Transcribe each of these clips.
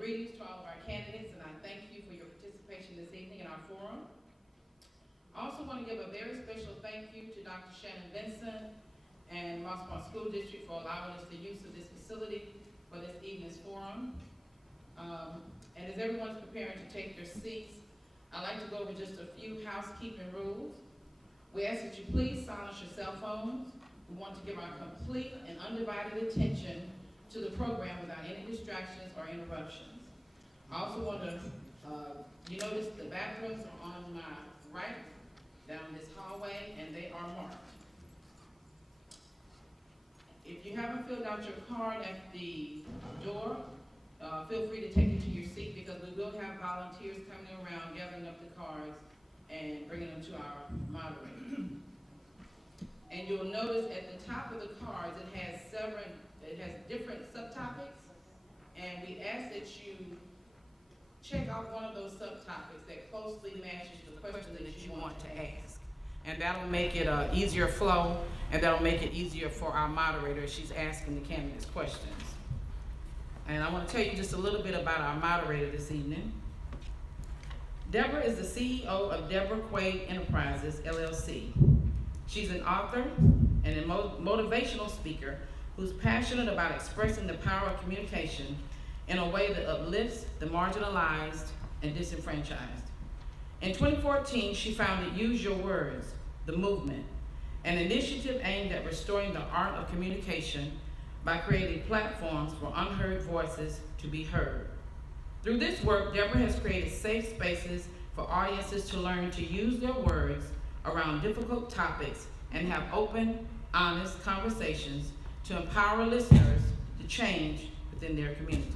greetings to all of our candidates, and I thank you for your participation this evening in our forum. I also want to give a very special thank you to Dr. Shannon Benson and Moss Point School District for allowing us the use of this facility for this evening's forum. And as everyone's preparing to take their seats, I'd like to go over just a few housekeeping rules. We ask that you please silence your cell phones. We want to give our complete and undivided attention to the program without any distractions or interruptions. I also want to, you notice the bathrooms are on my right, down this hallway, and they are marked. If you haven't filled out your card at the door, feel free to take it to your seat, because we will have volunteers coming around gathering up the cards and bringing them to our moderator. And you'll notice at the top of the cards it has different subtopics, and we ask that you check out one of those subtopics that closely matches the question that you want to ask. And that'll make it an easier flow, and that'll make it easier for our moderator as she's asking the candidates questions. And I want to tell you just a little bit about our moderator this evening. Deborah is the CEO of Deborah Quaid Enterprises, LLC. She's an author and a motivational speaker who's passionate about expressing the power of communication in a way that uplifts the marginalized and disenfranchised. In 2014, she founded Use Your Words, the movement, an initiative aimed at restoring the art of communication by creating platforms for unheard voices to be heard. Through this work, Deborah has created safe spaces for audiences to learn to use their words around difficult topics and have open, honest conversations to empower listeners to change within their communities.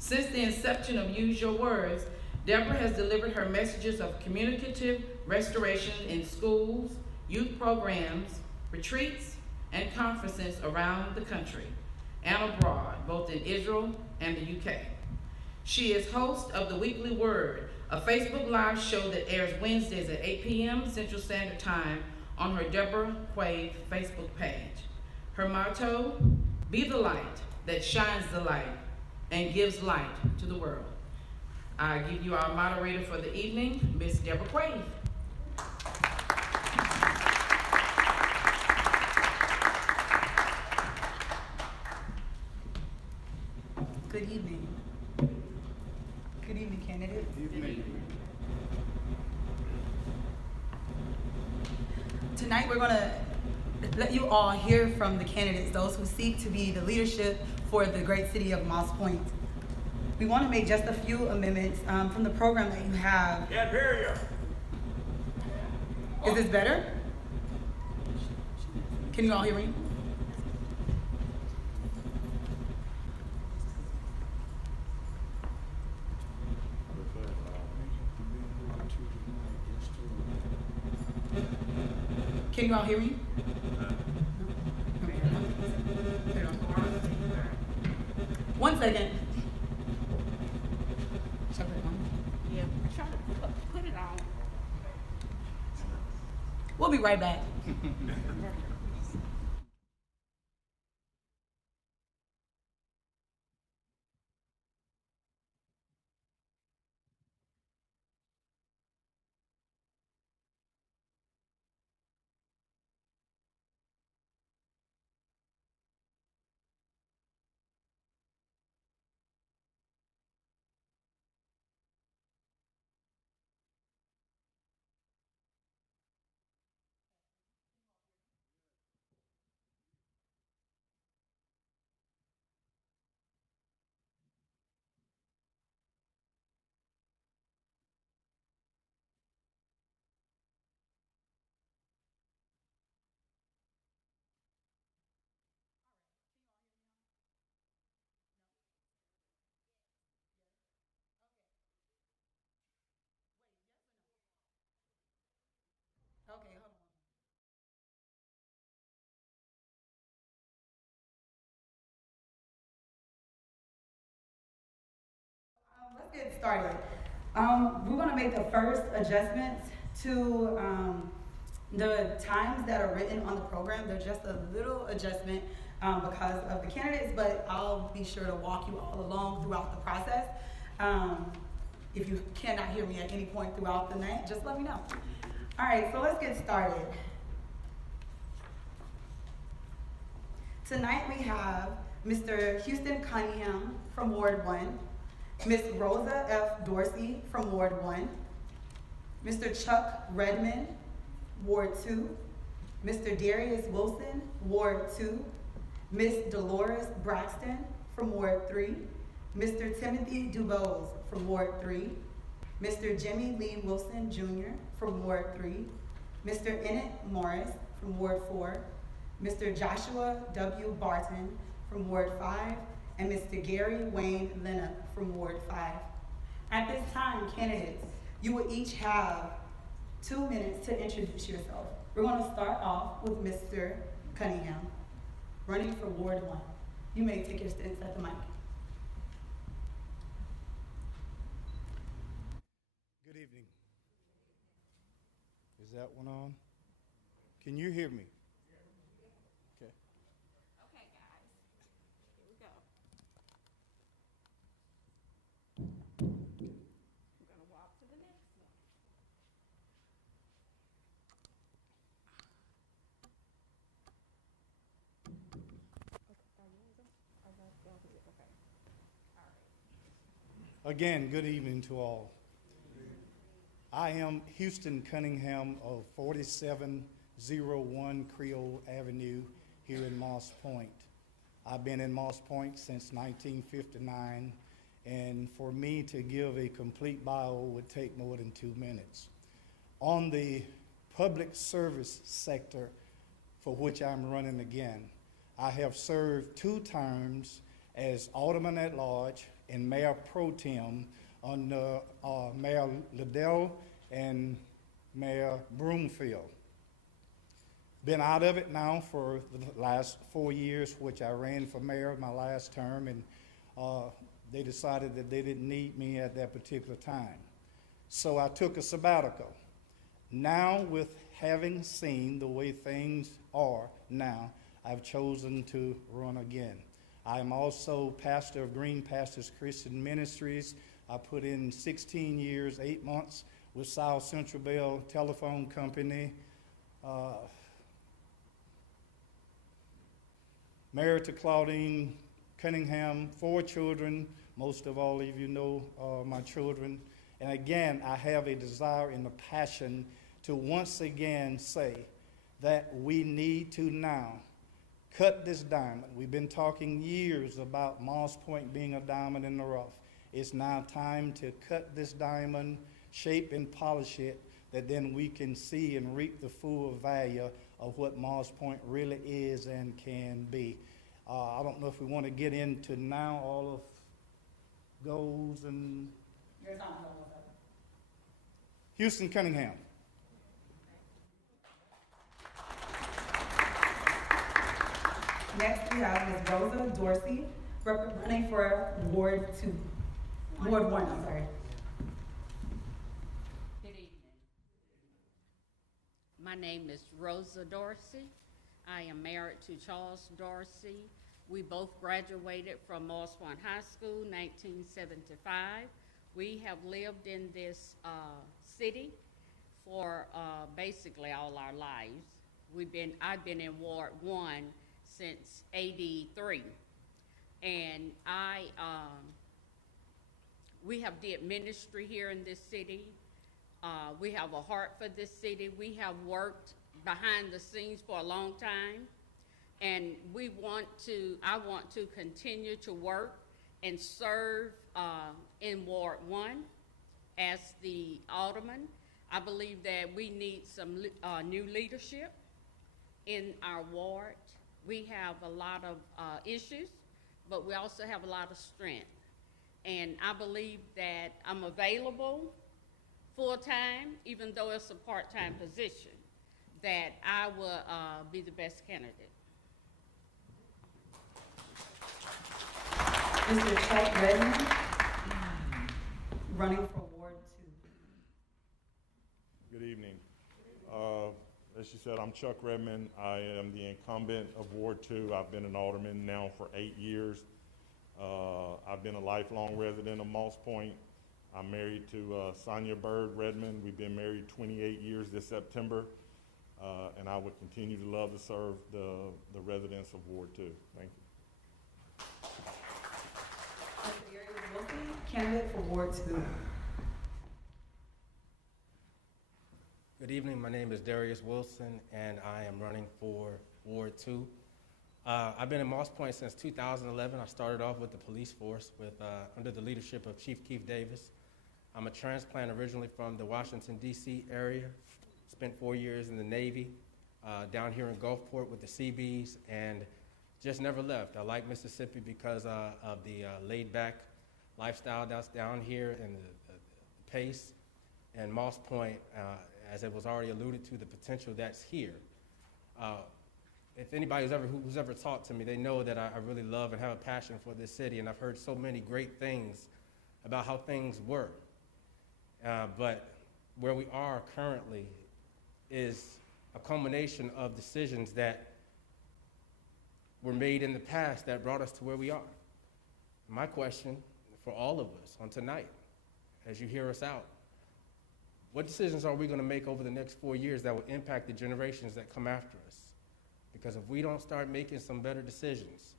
Since the inception of Use Your Words, Deborah has delivered her messages of communicative restoration in schools, youth programs, retreats, and conferences around the country and abroad, both in Israel and the UK. She is host of The Weekly Word, a Facebook Live show that airs Wednesdays at 8 p.m. Central Standard Time on her Deborah Quaid Facebook page. Her motto, be the light that shines the light and gives light to the world. I give you our moderator for the evening, Miss Deborah Quaid. Good evening. Good evening, candidates. Good evening. Tonight we're going to let you all hear from the candidates, those who seek to be the leadership for the great city of Moss Point. We want to make just a few amendments from the program that you have. Can't hear you. Is this better? Can you all hear me? Can you all hear me? One second. Yeah, try to put it on. We'll be right back. Okay, hold on. Let's get started. We're going to make the first adjustments to the times that are written on the program. They're just a little adjustment. because of the candidates, but I'll be sure to walk you all along throughout the process. If you cannot hear me at any point throughout the night, just let me know. All right, so let's get started. Tonight we have Mr. Houston Cunningham from Ward 1, Ms. Rosa F. Dorsey from Ward 1, Mr. Chuck Redmon, Ward 2, Mr. Darius Wilson, Ward 2, Ms. Delores Braxton from Ward 3, Mr. Timothy DuBose from Ward 3, Mr. Jimmy Lee Wilson Jr. from Ward 3, Mr. Ennett Morris from Ward 4, Mr. Joshua W. Barton from Ward 5, and Mr. Gary Wayne Lennox from Ward 5. At this time, candidates, you will each have 2 minutes to introduce yourself. We're going to start off with Mr. Cunningham, running for Ward 1. You may take your stance at the mic. Good evening. Is that one on? Can you hear me? Okay. Okay, guys, here we go. We're gonna walk to the next one. Okay. All right. Again, good evening to all. I am Houston Cunningham of 4701 Creole Avenue here in Moss Point. I've been in Moss Point since 1959, and for me to give a complete bio would take more than 2 minutes. On the public service sector, for which I'm running again, I have served 2 terms as Alderman at Large and Mayor Pro Tem under Mayor Liddell and Mayor Broomfield. Been out of it now for the last 4 years, which I ran for mayor my last term, and they decided that they didn't need me at that particular time. So I took a sabbatical. Now, with having seen the way things are now, I've chosen to run again. I am also pastor of Green Pastors Christian Ministries. I put in 16 years, 8 months with South Central Bell Telephone Company. Married to Claudine Cunningham, 4 children. Most of all of you know my children. And again, I have a desire and a passion to once again say that we need to now cut this diamond. We've been talking years about Moss Point being a diamond in the rough. It's now time to cut this diamond, shape and polish it, that then we can see and reap the full value of what Moss Point really is and can be. I don't know if we want to get into now all of goals and... Your time is almost up. Houston Cunningham. Next, we have Ms. Rosa Dorsey, running for Ward 2. Ward 1, I'm sorry. Good evening. My name is Rosa Dorsey. I am married to Charles Dorsey. We both graduated from Moss Point High School, 1975. We have lived in this city for basically all our lives. I've been in Ward 1 since '83, and we have did ministry here in this city. We have a heart for this city. We have worked behind the scenes for a long time, and I want to continue to work and serve in Ward 1 as the Alderman. I believe that we need some new leadership in our ward. We have a lot of issues, but we also have a lot of strength. And I believe that I'm available full-time, even though it's a part-time position, that I will be the best candidate. Mr. Chuck Redmon, running for Ward 2. Good evening. As she said, I'm Chuck Redmon. I am the incumbent of Ward 2. I've been an alderman now for 8 years. I've been a lifelong resident of Moss Point. I'm married to Sonia Bird Redmon. We've been married 28 years this September, and I would continue to love to serve the residents of Ward 2. Thank you. Candidate for Ward 2. Good evening, my name is Darius Wilson, and I am running for Ward 2. I've been in Moss Point since 2011. I started off with the police force under the leadership of Chief Keith Davis. I'm a transplant originally from the Washington, D.C. area. Spent 4 years in the Navy, down here in Gulfport with the Seabees, and just never left. I like Mississippi because of the laid-back lifestyle that's down here and the pace. And Moss Point, as it was already alluded to, the potential that's here. If anybody who's ever talked to me, they know that I really love and have a passion for this city, and I've heard so many great things about how things were. But where we are currently is a culmination of decisions that were made in the past that brought us to where we are. My question for all of us on tonight, as you hear us out, what decisions are we going to make over the next 4 years that will impact the generations that come after us? Because if we don't start making some better decisions,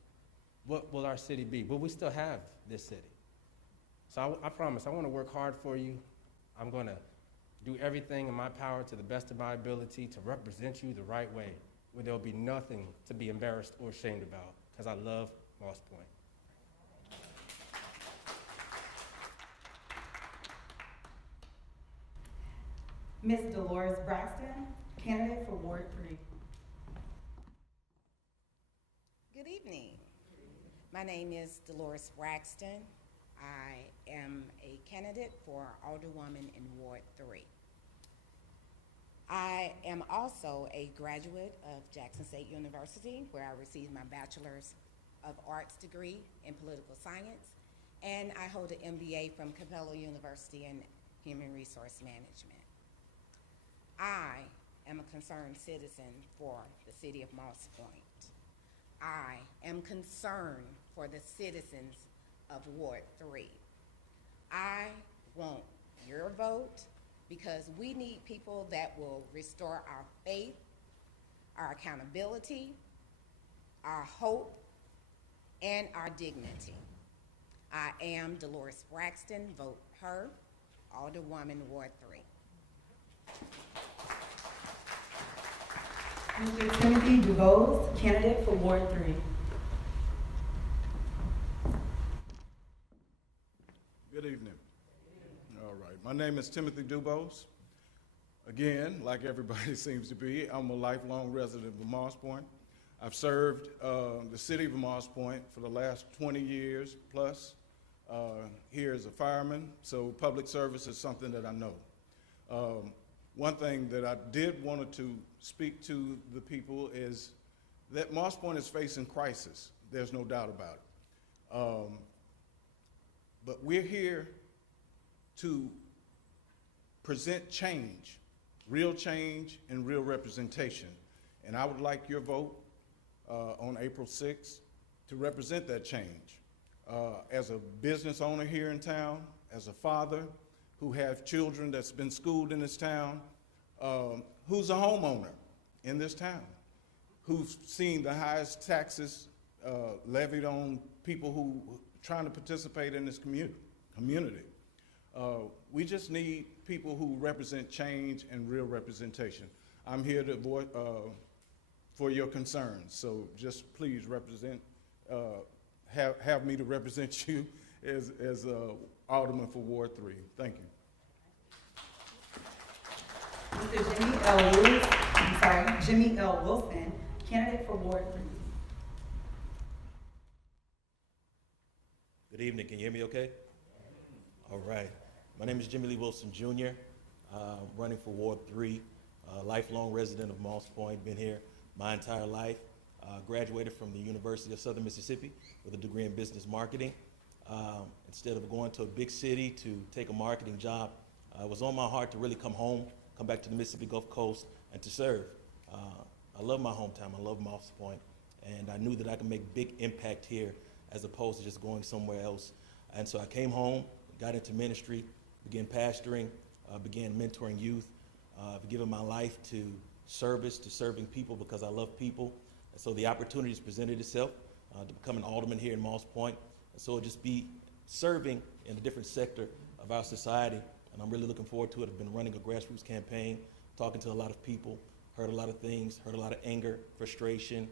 what will our city be? Will we still have this city? So I promise, I want to work hard for you. I'm going to do everything in my power to the best of my ability to represent you the right way, where there will be nothing to be embarrassed or ashamed about, because I love Moss Point. Ms. Delores Braxton, candidate for Ward 3. Good evening. My name is Delores Braxton. I am a candidate for Alderwoman in Ward 3. I am also a graduate of Jackson State University, where I received my Bachelor's of Arts degree in Political Science, and I hold an MBA from Capella University in Human Resource Management. I am a concerned citizen for the city of Moss Point. I am concerned for the citizens of Ward 3. I want your vote because we need people that will restore our faith, our accountability, our hope, and our dignity. I am Delores Braxton. Vote her, Alderwoman, Ward 3. Mr. Timothy DuBose, candidate for Ward 3. Good evening. All right, my name is Timothy DuBose. Again, like everybody seems to be, I'm a lifelong resident of Moss Point. I've served the city of Moss Point for the last 20 years plus here as a fireman, so public service is something that I know. One thing that I did want to speak to the people is that Moss Point is facing crisis. There's no doubt about it. But we're here to present change, real change and real representation. And I would like your vote on April 6th to represent that change. As a business owner here in town, as a father who have children that's been schooled in this town, who's a homeowner in this town, who's seen the highest taxes levied on people who trying to participate in this community. We just need people who represent change and real representation. I'm here to voice for your concerns, so just please represent, have me to represent you as Alderman for Ward 3. Thank you. Mr. Jimmy L. Wilson, candidate for Ward 3. Good evening, can you hear me okay? All right, my name is Jimmy Lee Wilson Jr., running for Ward 3, lifelong resident of Moss Point, been here my entire life, graduated from the University of Southern Mississippi with a degree in business marketing. Instead of going to a big city to take a marketing job, it was on my heart to really come home, come back to the Mississippi Gulf Coast, and to serve. I love my hometown. I love Moss Point, and I knew that I could make big impact here as opposed to just going somewhere else. And so I came home, got into ministry, began pastoring, began mentoring youth, given my life to service, to serving people because I love people. And so the opportunities presented itself to become an alderman here in Moss Point. And so it'll just be serving in a different sector of our society. And I'm really looking forward to it. I've been running a grassroots campaign, talking to a lot of people, heard a lot of things, heard a lot of anger, frustration.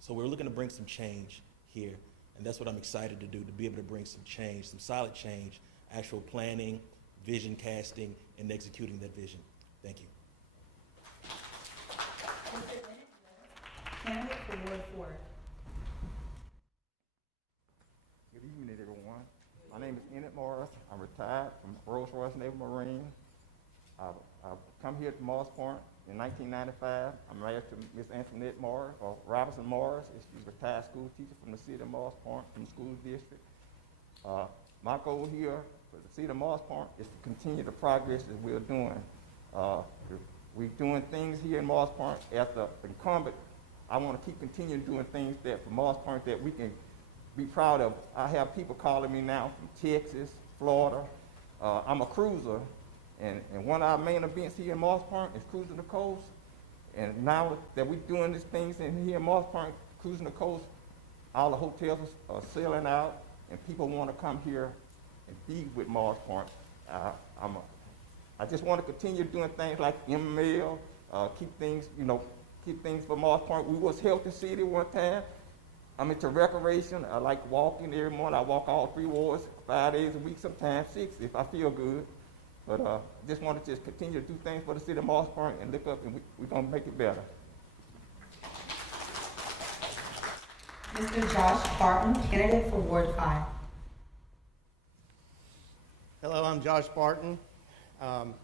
So we're looking to bring some change here. And that's what I'm excited to do, to be able to bring some change, some solid change, actual planning, vision casting, and executing that vision. Thank you. Candidate for Ward 4. Good evening, everyone. My name is Enid Morris. I'm retired from Rolls-Royce Naval Marine. I've come here to Moss Point in 1995. I'm married to Miss Antoinette Morris, or Robinson Morris. She's a retired school teacher from the city of Moss Point, from the school district. My goal here for the city of Moss Point is to continue the progress that we're doing. We're doing things here in Moss Point. As the incumbent, I want to keep continuing doing things that for Moss Point that we can be proud of. I have people calling me now from Texas, Florida. I'm a cruiser, and one of our main events here in Moss Point is Cruising the Coast. And now that we're doing these things in here in Moss Point, Cruising the Coast, all the hotels are selling out, and people want to come here and be with Moss Point. I just want to continue doing things like MML, keep things for Moss Point. We was healthy city one time. I'm into recreation. I like walking every morning. I walk all 3 wards 5 days a week, sometimes 6 if I feel good. But just want to just continue to do things for the city of Moss Point and look up, and we're going to make it better. Mr. Josh Barton, candidate for Ward 5. Hello, I'm Josh Barton. I'm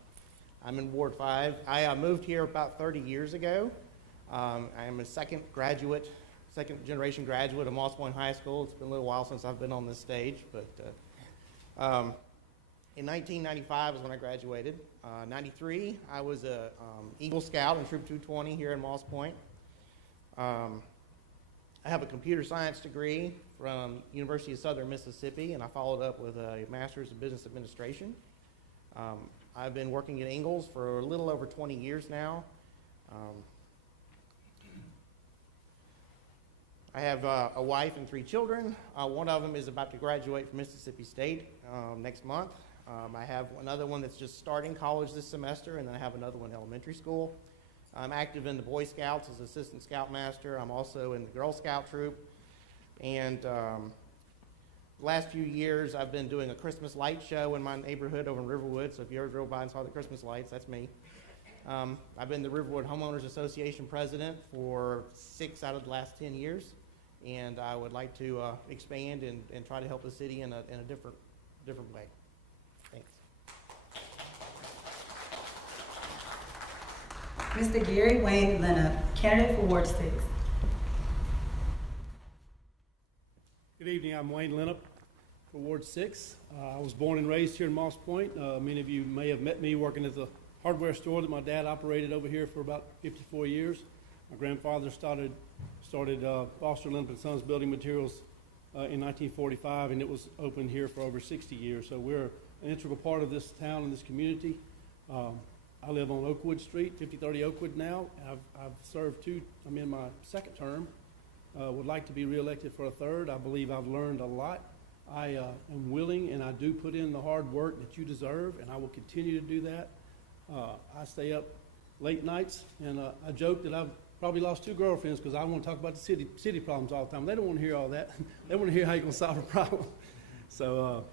in Ward 5. I moved here about 30 years ago. I am a second generation graduate of Moss Point High School. It's been a little while since I've been on this stage, but in 1995 is when I graduated. 93, I was a Eagle Scout in Troop 220 here in Moss Point. I have a computer science degree from University of Southern Mississippi, and I followed up with a master's in business administration. I've been working at Ingalls for a little over 20 years now. I have a wife and 3 children. One of them is about to graduate from Mississippi State next month. I have another one that's just starting college this semester, and then I have another one in elementary school. I'm active in the Boy Scouts as Assistant Scoutmaster. I'm also in the Girl Scout troop. And the last few years, I've been doing a Christmas light show in my neighborhood over in Riverwood. So if you ever drove by and saw the Christmas lights, that's me. I've been the Riverwood Homeowners Association president for 6 out of the last 10 years. And I would like to expand and try to help the city in a different way. Thanks. Mr. Gary Wayne Leonard, candidate for Ward 6. Good evening, I'm Wayne Leonard for Ward 6. I was born and raised here in Moss Point. Many of you may have met me working at the hardware store that my dad operated over here for about 54 years. My grandfather started Foster Limp & Sons Building Materials in 1945, and it was open here for over 60 years. So we're an integral part of this town and this community. I live on Oakwood Street, 5030 Oakwood now. I've served I'm in my 2nd term. Would like to be reelected for a 3rd. I believe I've learned a lot. I am willing, and I do put in the hard work that you deserve, and I will continue to do that. I stay up late nights, and I joke that I've probably lost 2 girlfriends because I want to talk about the city problems all the time. They don't want to hear all that. They want to hear how you're going to solve a problem. So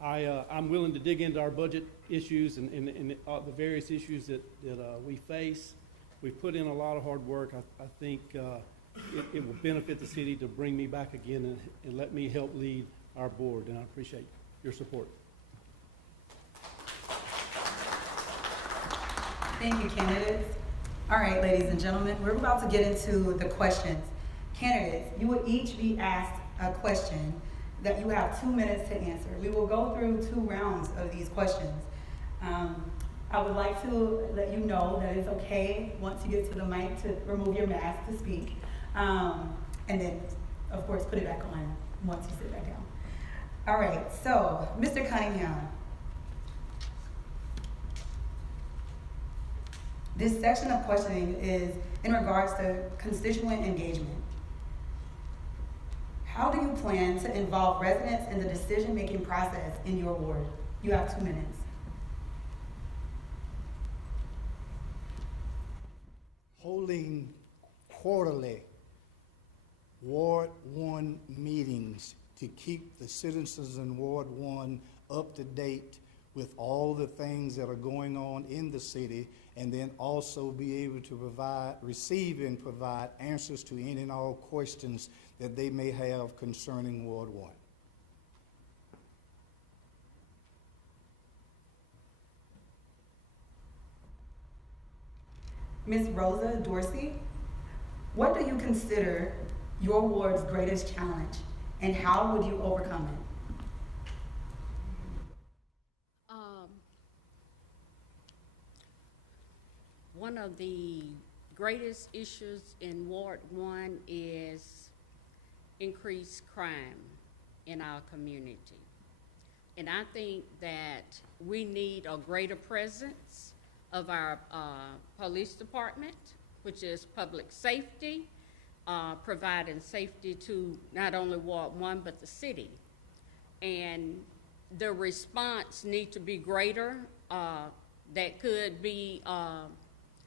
I'm willing to dig into our budget issues and the various issues that we face. We've put in a lot of hard work. I think it will benefit the city to bring me back again and let me help lead our board, and I appreciate your support. Thank you, candidates. All right, ladies and gentlemen, we're about to get into the questions. Candidates, you will each be asked a question that you have 2 minutes to answer. We will go through 2 rounds of these questions. I would like to let you know that it's okay once you get to the mic to remove your mask to speak. And then, of course, put it back on once you sit back down. All right, so Mr. Cunningham. This section of questioning is in regards to constituent engagement. How do you plan to involve residents in the decision-making process in your ward? You have 2 minutes. Holding quarterly Ward 1 meetings to keep the citizens in Ward 1 up to date with all the things that are going on in the city, and then also be able to receive and provide answers to any and all questions that they may have concerning Ward 1. Ms. Rosa Dorsey, what do you consider your ward's greatest challenge, and how would you overcome it? One of the greatest issues in Ward 1 is increased crime in our community. And I think that we need a greater presence of our police department, which is public safety, providing safety to not only Ward 1, but the city. And the response need to be greater. That could be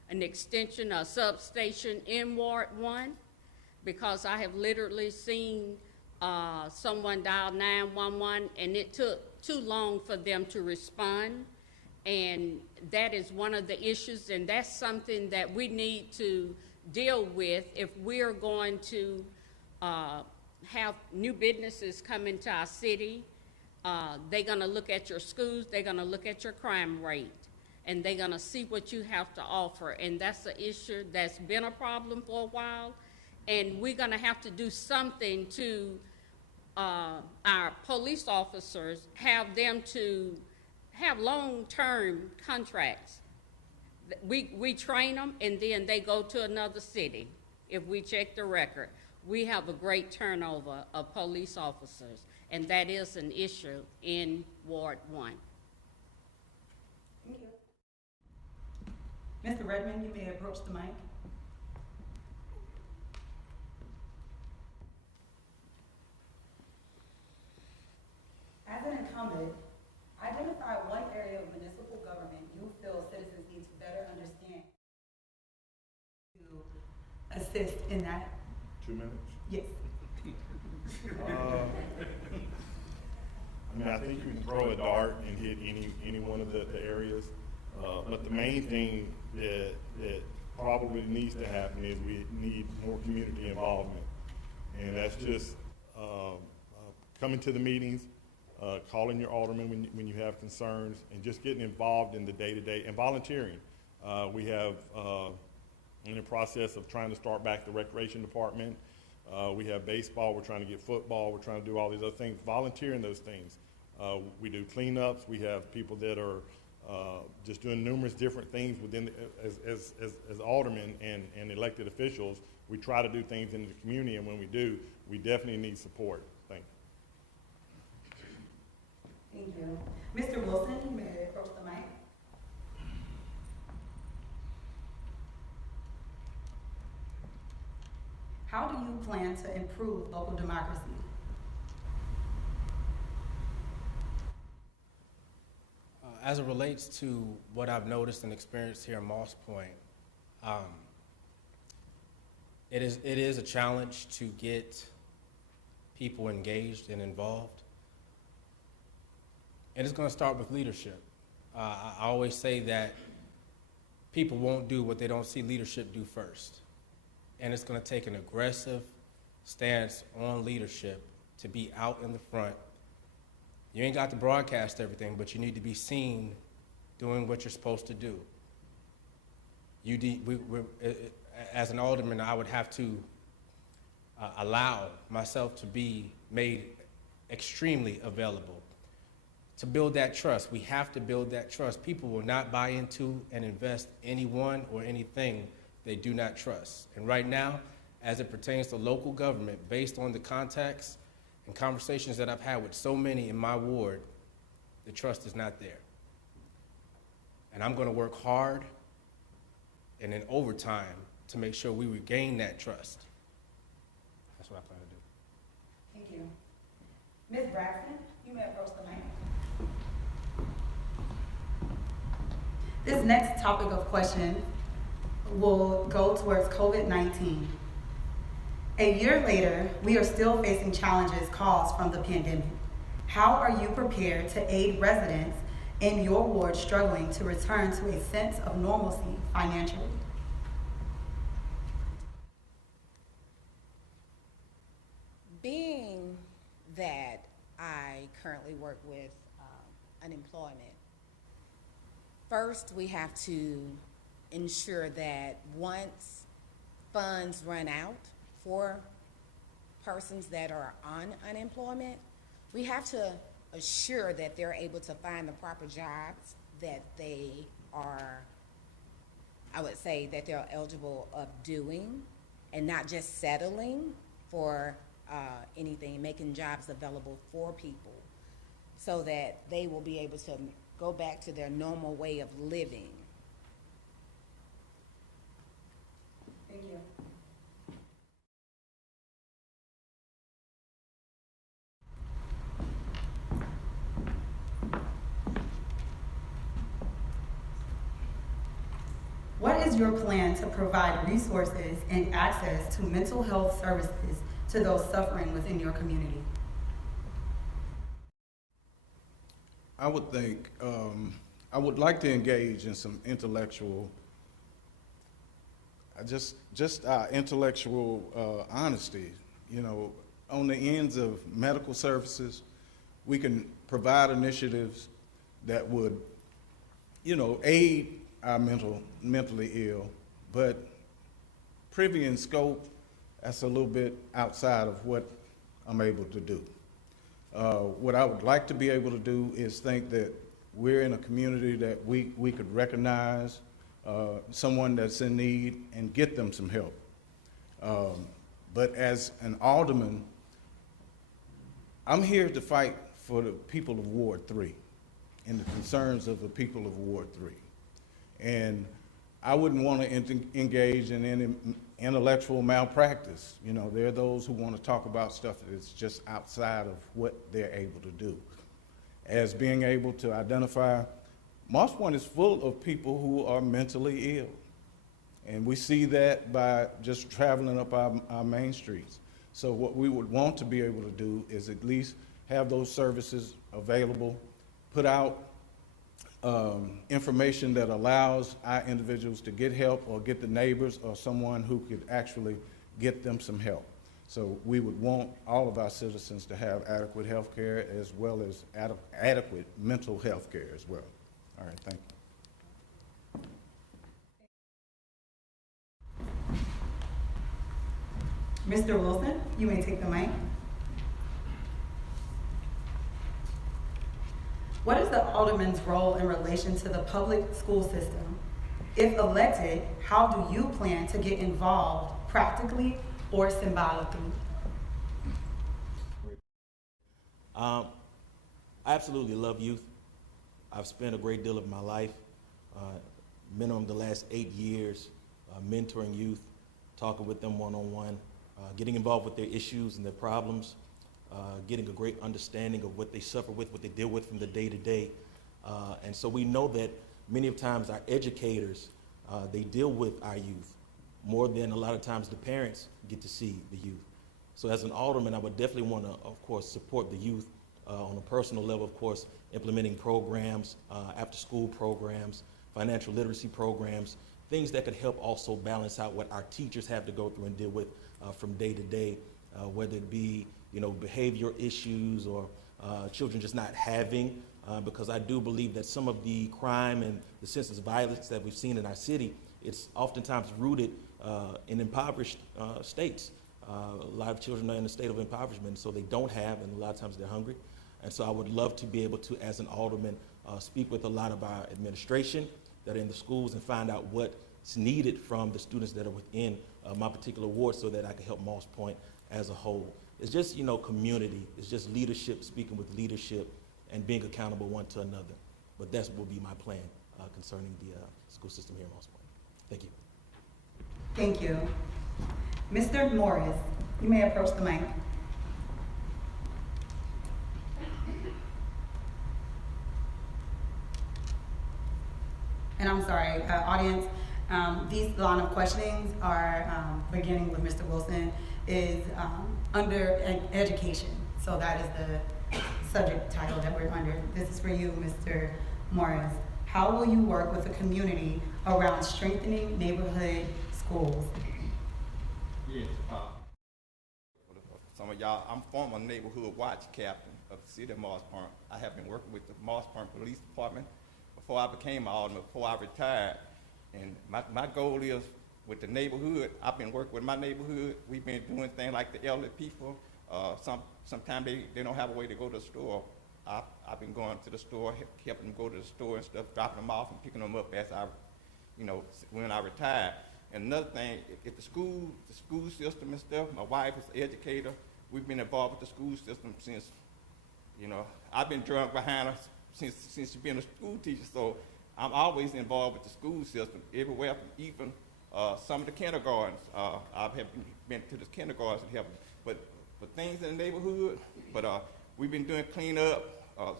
an extension, a substation in Ward 1, because I have literally seen someone dial 911 and it took too long for them to respond. And that is one of the issues, and that's something that we need to deal with if we're going to have new businesses come into our city. They're gonna look at your schools, they're gonna look at your crime rate, and they're gonna see what you have to offer. And that's an issue that's been a problem for a while. And we're gonna have to do something to our police officers, have them to have long-term contracts. We train them and then they go to another city. If we check the record, we have a great turnover of police officers, and that is an issue in Ward 1. Thank you. Mr. Redmon, you may approach the mic. As an incumbent, identify one area of municipal government you feel citizens need to better understand to assist in that. 2 minutes? Yes. I mean, I think you can throw a dart and hit any one of the areas, but the main thing that probably needs to happen is we need more community involvement, and that's just coming to the meetings, calling your alderman when you have concerns, and just getting involved in the day-to-day, and volunteering. We have in the process of trying to start back the recreation department. We have baseball, we're trying to get football, we're trying to do all these other things, volunteering those things. We do cleanups, we have people that are just doing numerous different things within, as aldermen and elected officials. We try to do things in the community, and when we do, we definitely need support. Thank you. Thank you. Mr. Wilson, you may approach the mic. How do you plan to improve local democracy? As it relates to what I've noticed and experienced here in Moss Point, it is a challenge to get people engaged and involved. And it's going to start with leadership. I always say that people won't do what they don't see leadership do first. And it's going to take an aggressive stance on leadership to be out in the front. You ain't got to broadcast everything, but you need to be seen doing what you're supposed to do. As an alderman, I would have to allow myself to be made extremely available to build that trust. We have to build that trust. People will not buy into and invest anyone or anything they do not trust. And right now, as it pertains to local government, based on the contacts and conversations that I've had with so many in my ward, the trust is not there. And I'm going to work hard and in overtime to make sure we regain that trust. That's what I plan to do. Thank you. Ms. Braxton, you may approach the mic. This next topic of question will go towards COVID-19. A year later, we are still facing challenges caused from the pandemic. How are you prepared to aid residents in your ward struggling to return to a sense of normalcy financially? Being that I currently work with unemployment, first we have to ensure that once funds run out for persons that are on unemployment, we have to assure that they're able to find the proper jobs that they are, I would say, that they're eligible of doing, and not just settling for anything, making jobs available for people so that they will be able to go back to their normal way of living. Thank you. What is your plan to provide resources and access to mental health services to those suffering within your community? I would think, I would like to engage in some intellectual, intellectual honesty. You know, on the ends of medical services, we can provide initiatives that would, you know, aid our mentally ill, but privy in scope, that's a little bit outside of what I'm able to do. What I would like to be able to do is think that we're in a community that we could recognize someone that's in need and get them some help. But as an alderman, I'm here to fight for the people of Ward 3 and the concerns of the people of Ward 3. And I wouldn't want to engage in any intellectual malpractice. You know, there are those who want to talk about stuff that's just outside of what they're able to do. As being able to identify, Moss Point is full of people who are mentally ill. And we see that by just traveling up our main streets. So what we would want to be able to do is at least have those services available, put out information that allows our individuals to get help or get the neighbors or someone who could actually get them some help. So we would want all of our citizens to have adequate health care as well as adequate mental health care as well. All right, thank you. Mr. Wilson, you may take the mic. What is the alderman's role in relation to the public school system? If elected, how do you plan to get involved practically or symbolically? I absolutely love youth. I've spent a great deal of my life, minimum the last 8 years, mentoring youth, talking with them one-on-one, getting involved with their issues and their problems, getting a great understanding of what they suffer with, what they deal with from the day-to-day. And so we know that many of times our educators, they deal with our youth more than a lot of times the parents get to see the youth. So as an alderman, I would definitely want to, of course, support the youth on a personal level, of course, implementing programs, after-school programs, financial literacy programs, things that could help also balance out what our teachers have to go through and deal with from day to day, whether it be, you know, behavior issues or children just not having, because I do believe that some of the crime and the senseless violence that we've seen in our city, it's oftentimes rooted in impoverished states. A lot of children are in a state of impoverishment, so they don't have, and a lot of times they're hungry. And so I would love to be able to, as an alderman, speak with a lot of our administration that are in the schools and find out what's needed from the students that are within my particular ward so that I can help Moss Point as a whole. It's just, you know, community. It's just leadership, speaking with leadership and being accountable one to another. But that will be my plan concerning the school system here in Moss Point. Thank you. Thank you. Mr. Morris, you may approach the mic. And I'm sorry, audience, these line of questionings are beginning with Mr. Wilson is under education. So that is the subject title that we're under. This is for you, Mr. Morris. How will you work with the community around strengthening neighborhood schools? Yes. Some of y'all, I'm former neighborhood watch captain of the city of Moss Point. I have been working with the Moss Point Police Department before I became an alderman, before I retired. And my goal is with the neighborhood, I've been working with my neighborhood. We've been doing things like the elderly people. Sometimes they don't have a way to go to the store. I've been going to the store, helping them go to the store and stuff, dropping them off and picking them up as when I retired. And another thing, at the school system and stuff, my wife is an educator. We've been involved with the school system since, I've been drunk behind her since she's been a school teacher. So I'm always involved with the school system everywhere, even some of the kindergartens. I've been to the kindergartens and helping. But things in the neighborhood, we've been doing cleanup.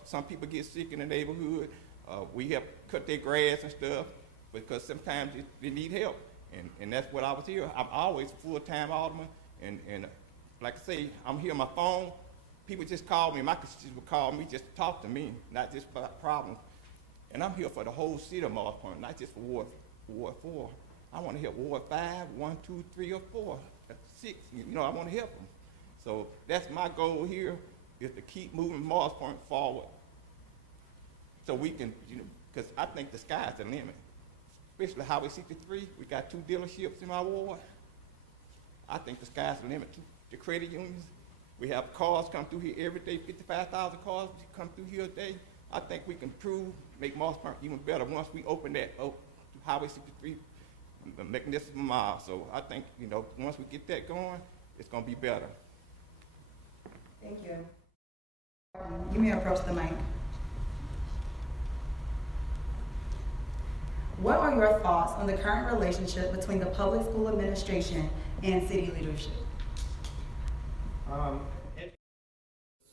Some people get sick in the neighborhood. We help cut their grass and stuff because sometimes they need help. And that's what I was here. I'm always a full-time alderman. And like I say, I'm here on my phone. People just call me. My constituents will call me just to talk to me, not just about problems. And I'm here for the whole city of Moss Point, not just for Ward 4. I want to help Ward 5, 1, 2, 3, or 4, 6. I want to help them. So that's my goal here, is to keep moving Moss Point forward so we can, because I think the sky's the limit. Especially Highway 63, we got 2 dealerships in my ward. I think the sky's the limit. The credit unions, we have cars come through here every day, 55,000 cars come through here a day. I think we can make Moss Point even better once we open that Highway 63 mechanism mile. So I think, once we get that going, it's going to be better. Thank you. You may approach the mic. What are your thoughts on the current relationship between the public school administration and city leadership?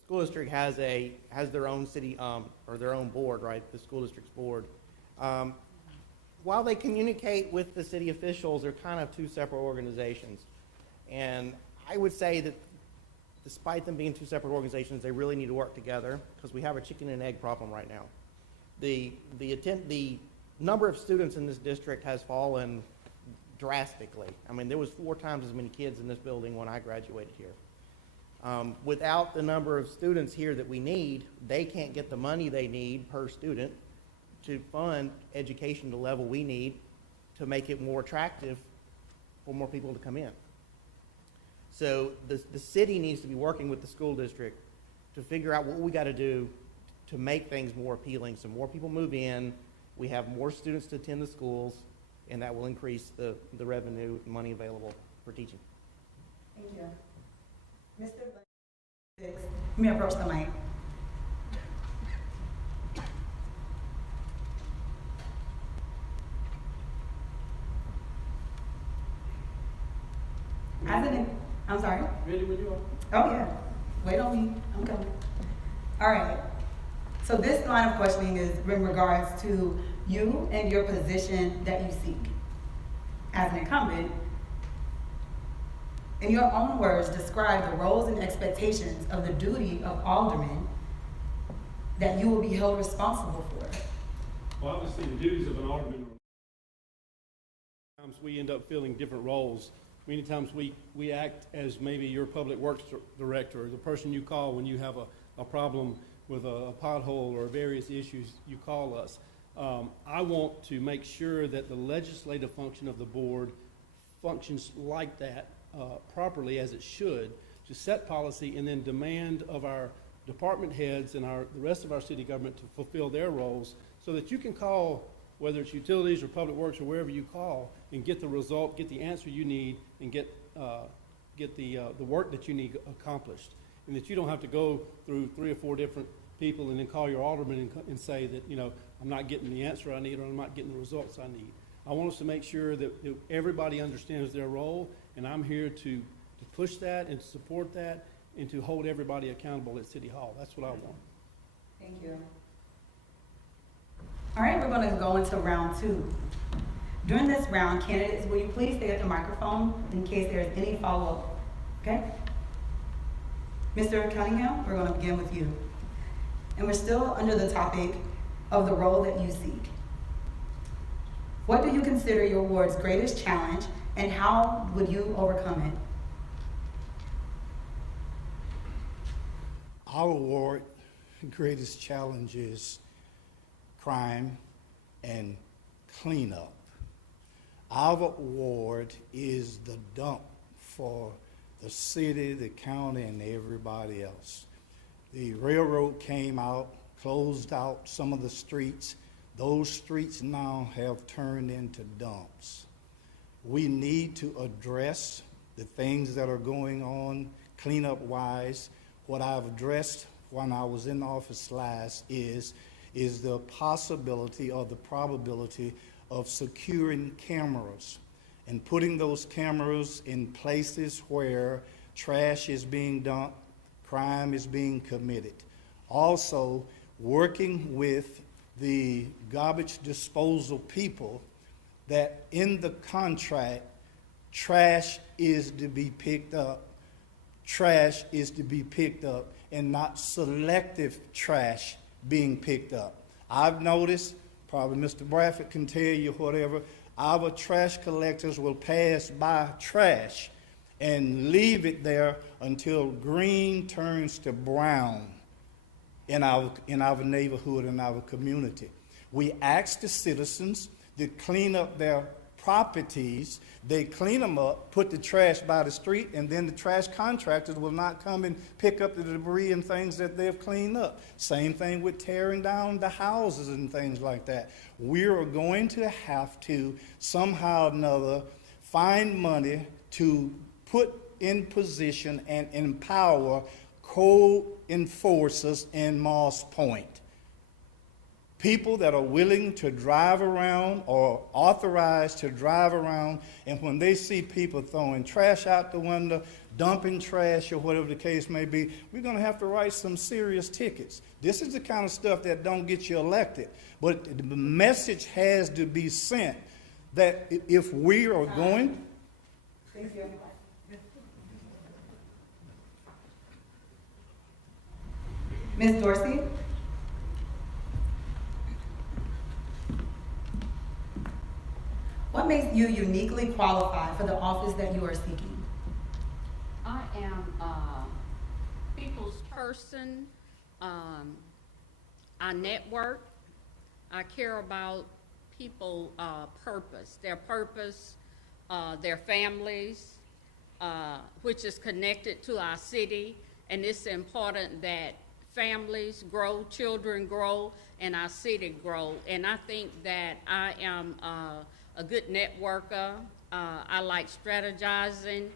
School district has their own city or their own board, right? The school district's board. While they communicate with the city officials, they're kind of 2 separate organizations. And I would say that despite them being 2 separate organizations, they really need to work together because we have a chicken and egg problem right now. The number of students in this district has fallen drastically. I mean, there was 4 times as many kids in this building when I graduated here. Without the number of students here that we need, they can't get the money they need per student to fund education to the level we need to make it more attractive for more people to come in. So the city needs to be working with the school district to figure out what we got to do to make things more appealing so more people move in, we have more students to attend the schools, and that will increase the revenue, money available for teaching. Thank you. Mr. You may approach the mic. I'm sorry? Ready when you are. Oh, yeah. Wait on me. I'm coming. All right. So this line of questioning is in regards to you and your position that you seek. As an incumbent, in your own words, describe the roles and expectations of the duty of alderman that you will be held responsible for. Well, obviously, the duties of an alderman are, sometimes we end up filling different roles. Many times we act as maybe your public works director, or the person you call when you have a problem with a pothole or various issues, you call us. I want to make sure that the legislative function of the board functions like that properly as it should, to set policy and then demand of our department heads and the rest of our city government to fulfill their roles so that you can call, whether it's utilities or public works or wherever you call, and get the result, get the answer you need, and get the work that you need accomplished. And that you don't have to go through 3 or 4 different people and then call your alderman and say that, you know, I'm not getting the answer I need or I'm not getting the results I need. I want us to make sure that everybody understands their role, and I'm here to push that and to support that and to hold everybody accountable at City Hall. That's what I want. Thank you. All right, we're going to go into round 2. During this round, candidates, will you please stay at the microphone in case there is any follow-up, okay? Mr. Cunningham, we're going to begin with you. And we're still under the topic of the role that you seek. What do you consider your ward's greatest challenge, and how would you overcome it? Our ward's greatest challenge is crime and cleanup. Our ward is the dump for the city, the county, and everybody else. The railroad came out, closed out some of the streets. Those streets now have turned into dumps. We need to address the things that are going on cleanup-wise. What I've addressed when I was in office last is the possibility or the probability of securing cameras and putting those cameras in places where trash is being dumped, crime is being committed. Also, working with the garbage disposal people that in the contract, trash is to be picked up. Trash is to be picked up and not selective trash being picked up. I've noticed, probably Mr. Bradford can tell you whatever, our trash collectors will pass by trash and leave it there until green turns to brown in our neighborhood, in our community. We ask the citizens to clean up their properties. They clean them up, put the trash by the street, and then the trash contractors will not come and pick up the debris and things that they've cleaned up. Same thing with tearing down the houses and things like that. We are going to have to somehow or another find money to put in position and empower code enforcers in Moss Point. People that are willing to drive around or authorized to drive around, and when they see people throwing trash out the window, dumping trash or whatever the case may be, we're going to have to write some serious tickets. This is the kind of stuff that don't get you elected. But the message has to be sent that if we are going... Thank you. Ms. Dorsey? What makes you uniquely qualified for the office that you are seeking? I am a people's person. I network. I care about people's purpose, their families, which is connected to our city. And it's important that families grow, children grow, and our city grow. And I think that I am a good networker. I like strategizing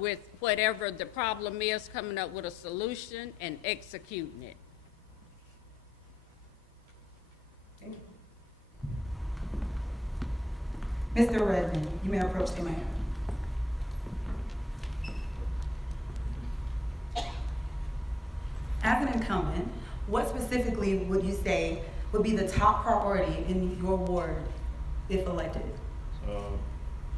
with whatever the problem is, coming up with a solution and executing it. Thank you. Mr. Redmon, you may approach the mic. As an incumbent, what specifically would you say would be the top priority in your ward if elected?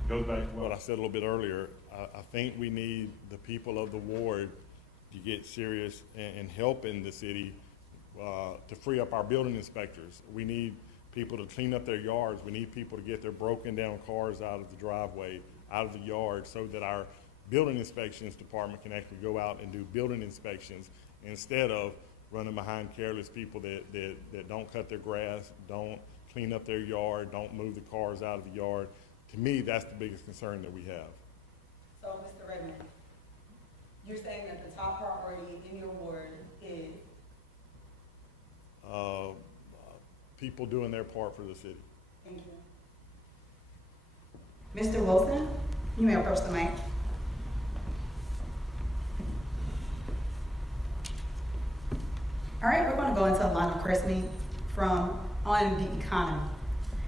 Goes back to what I said a little bit earlier. I think we need the people of the ward to get serious and help in the city to free up our building inspectors. We need people to clean up their yards. We need people to get their broken down cars out of the driveway, out of the yard, so that our building inspections department can actually go out and do building inspections instead of running behind careless people that don't cut their grass, don't clean up their yard, don't move the cars out of the yard. To me, that's the biggest concern that we have. So, Mr. Redmon, you're saying that the top priority in your ward is people doing their part for the city. Thank you. Mr. Wilson, you may approach the mic. All right, we're going to go into a line of questioning on the economy.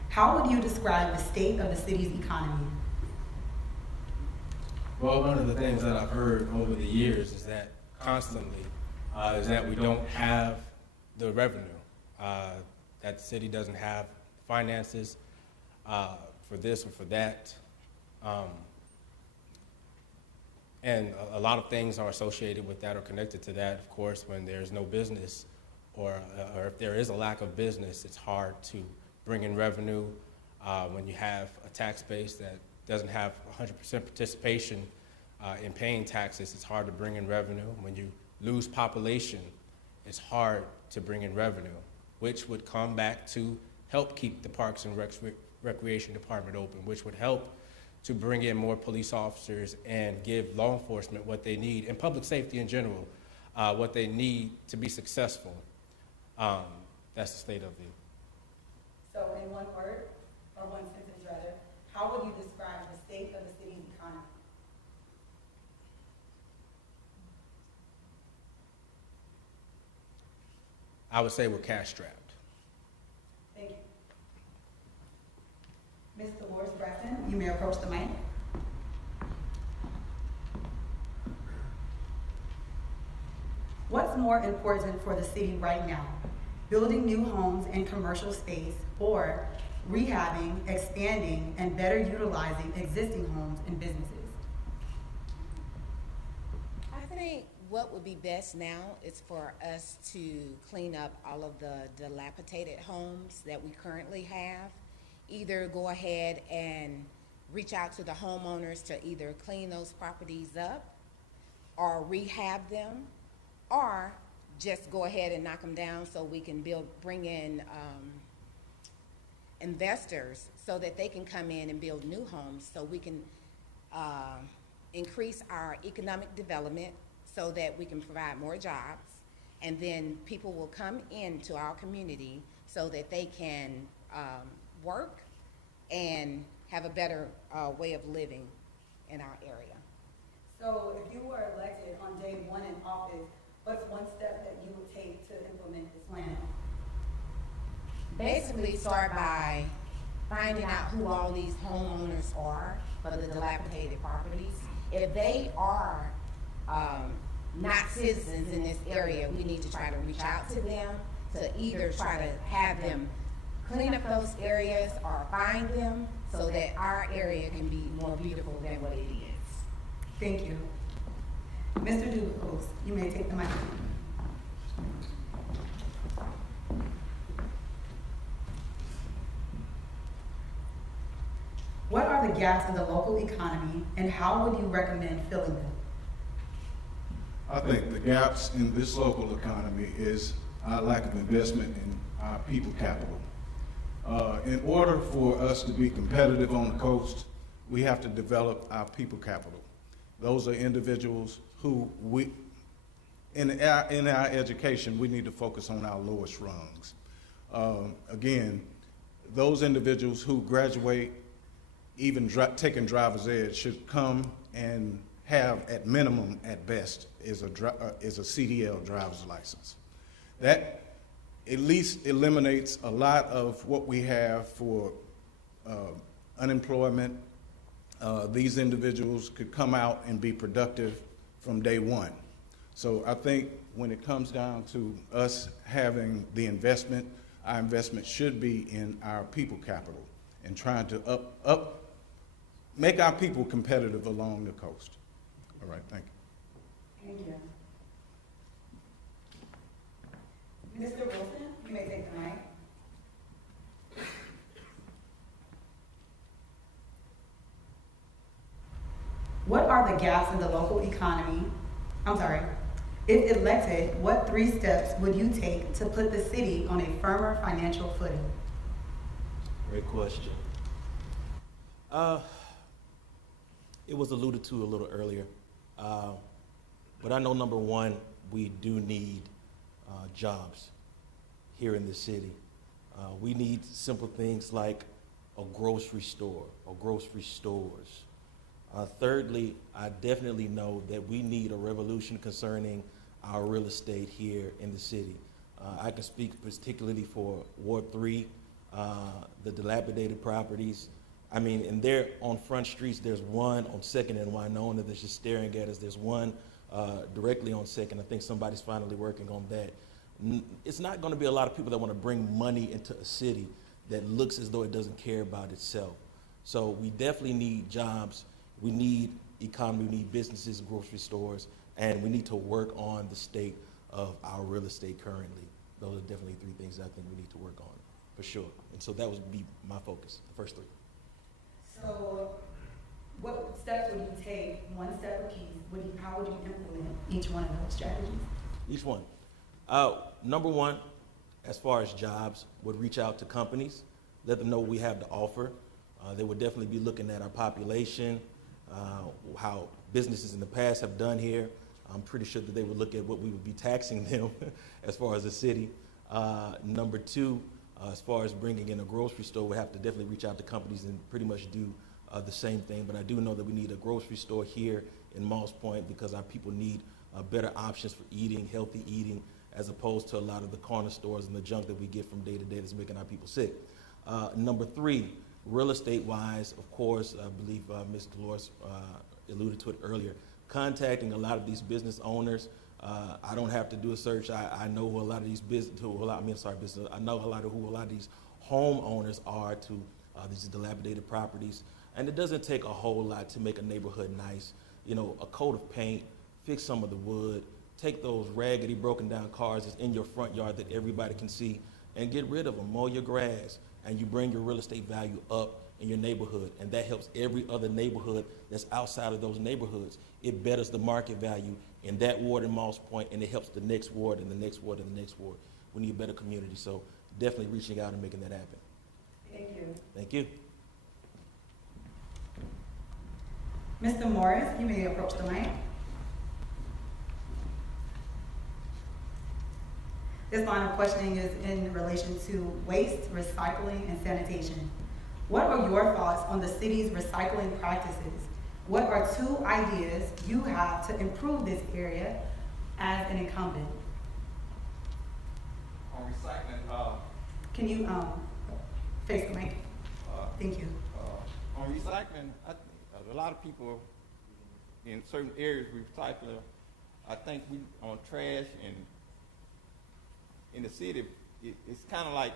How would you describe the state of the city's economy? Well, one of the things that I've heard over the years is that constantly is that we don't have the revenue, that the city doesn't have finances for this or for that. And a lot of things are associated with that or connected to that. Of course, when there's no business or if there is a lack of business, it's hard to bring in revenue. When you have a tax base that doesn't have 100% participation in paying taxes, it's hard to bring in revenue. When you lose population, it's hard to bring in revenue, which would come back to help keep the Parks and Recreation Department open, which would help to bring in more police officers and give law enforcement what they need, and public safety in general, what they need to be successful. That's the state of the. So in one word, or one sentence rather, how would you describe the state of the city's economy? I would say we're cash strapped. Thank you. Ms. Delores, Braxton, you may approach the mic. What's more important for the city right now? Building new homes and commercial space, or rehabbing, expanding, and better utilizing existing homes and businesses? I think what would be best now is for us to clean up all of the dilapidated homes that we currently have. Either go ahead and reach out to the homeowners to either clean those properties up or rehab them, or just go ahead and knock them down so we can bring in investors so that they can come in and build new homes, so we can increase our economic development so that we can provide more jobs, and then people will come into our community so that they can work and have a better way of living in our area. So if you were elected on day one in office, what's one step that you would take to implement this plan? Basically start by finding out who all these homeowners are for the dilapidated properties. If they are not citizens in this area, we need to try to reach out to them to either try to have them clean up those areas or find them so that our area can be more beautiful than what it is. Thank you. Mr. Delores, you may take the mic. What are the gaps in the local economy, and how would you recommend filling them? I think the gaps in this local economy is our lack of investment in our people capital. In order for us to be competitive on the coast, we have to develop our people capital. Those are individuals who in our education, we need to focus on our lowest rungs. Again, those individuals who graduate, even taking driver's ed, should come and have, at minimum, at best, is a CDL driver's license. That at least eliminates a lot of what we have for unemployment. These individuals could come out and be productive from day one. So I think when it comes down to us having the investment, our investment should be in our people capital and trying to make our people competitive along the coast. All right, thank you. Thank you. Mr. Wilson, you may take the mic. What are the gaps in the local economy? If elected, what 3 steps would you take to put the city on a firmer financial footing? Great question. It was alluded to a little earlier, but I know number one, we do need jobs here in the city. We need simple things like a grocery store or grocery stores. Thirdly, I definitely know that we need a revolution concerning our real estate here in the city. I can speak particularly for Ward 3, the dilapidated properties. I mean, and there on Front Streets, there's one on 2nd and Winona that's just staring at us. There's one directly on 2nd. I think somebody's finally working on that. It's not going to be a lot of people that want to bring money into a city that looks as though it doesn't care about itself. So we definitely need jobs. We need economy. We need businesses, grocery stores, and we need to work on the state of our real estate currently. Those are definitely 3 things that I think we need to work on, for sure. And so that would be my focus, the first 3. So what steps would you take, one step apiece, how would you implement each one of those strategies? Each one. Number 1, as far as jobs, would reach out to companies, let them know what we have to offer. They would definitely be looking at our population, how businesses in the past have done here. I'm pretty sure that they would look at what we would be taxing them as far as a city. Number 2, as far as bringing in a grocery store, we have to definitely reach out to companies and pretty much do the same thing. But I do know that we need a grocery store here in Moss Point because our people need better options for eating, healthy eating, as opposed to a lot of the corner stores and the junk that we get from day to day that's making our people sick. Number 3, real estate-wise, of course, I believe Ms. Delores alluded to it earlier, contacting a lot of these business owners. I don't have to do a search. I know who a lot of these I know a lot of these homeowners are to these dilapidated properties. And it doesn't take a whole lot to make a neighborhood nice. You know, a coat of paint, fix some of the wood, take those raggedy, broken down cars that's in your front yard that everybody can see and get rid of them, mow your grass, and you bring your real estate value up in your neighborhood, and that helps every other neighborhood that's outside of those neighborhoods. It betters the market value in that ward in Moss Point, and it helps the next ward and the next ward and the next ward. We need a better community, so definitely reaching out and making that happen. Thank you. Thank you. Mr. Morris, you may approach the mic. This line of questioning is in relation to waste, recycling, and sanitation. What are your thoughts on the city's recycling practices? What are 2 ideas you have to improve this area as an incumbent? On recycling, Can you face the mic? Thank you. On recycling, a lot of people in certain areas recycle. I think we on trash and in the city, it's kind of like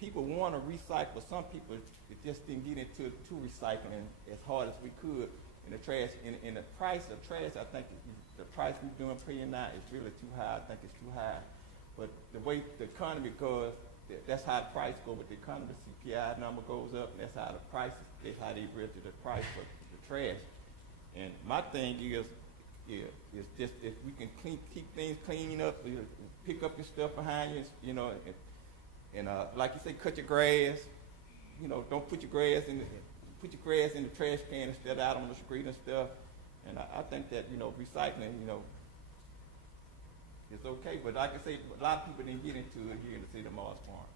people want to recycle. Some people just didn't get into recycling as hard as we could. And the trash, in the price of trash, I think the price we're paying now is really too high. I think it's too high. But the way the economy goes, that's how the price goes. With the economy, the CPI number goes up, and that's how the price, that's how they raise the price for the trash. And my thing is just if we can keep things clean up, pick up your stuff behind you, you know, and like you say, cut your grass. You know, don't put your grass in the trash can instead out on the street and stuff. And I think that, you know, recycling, you know, is okay. But like I say, a lot of people didn't get into it here in the city of Moss Point.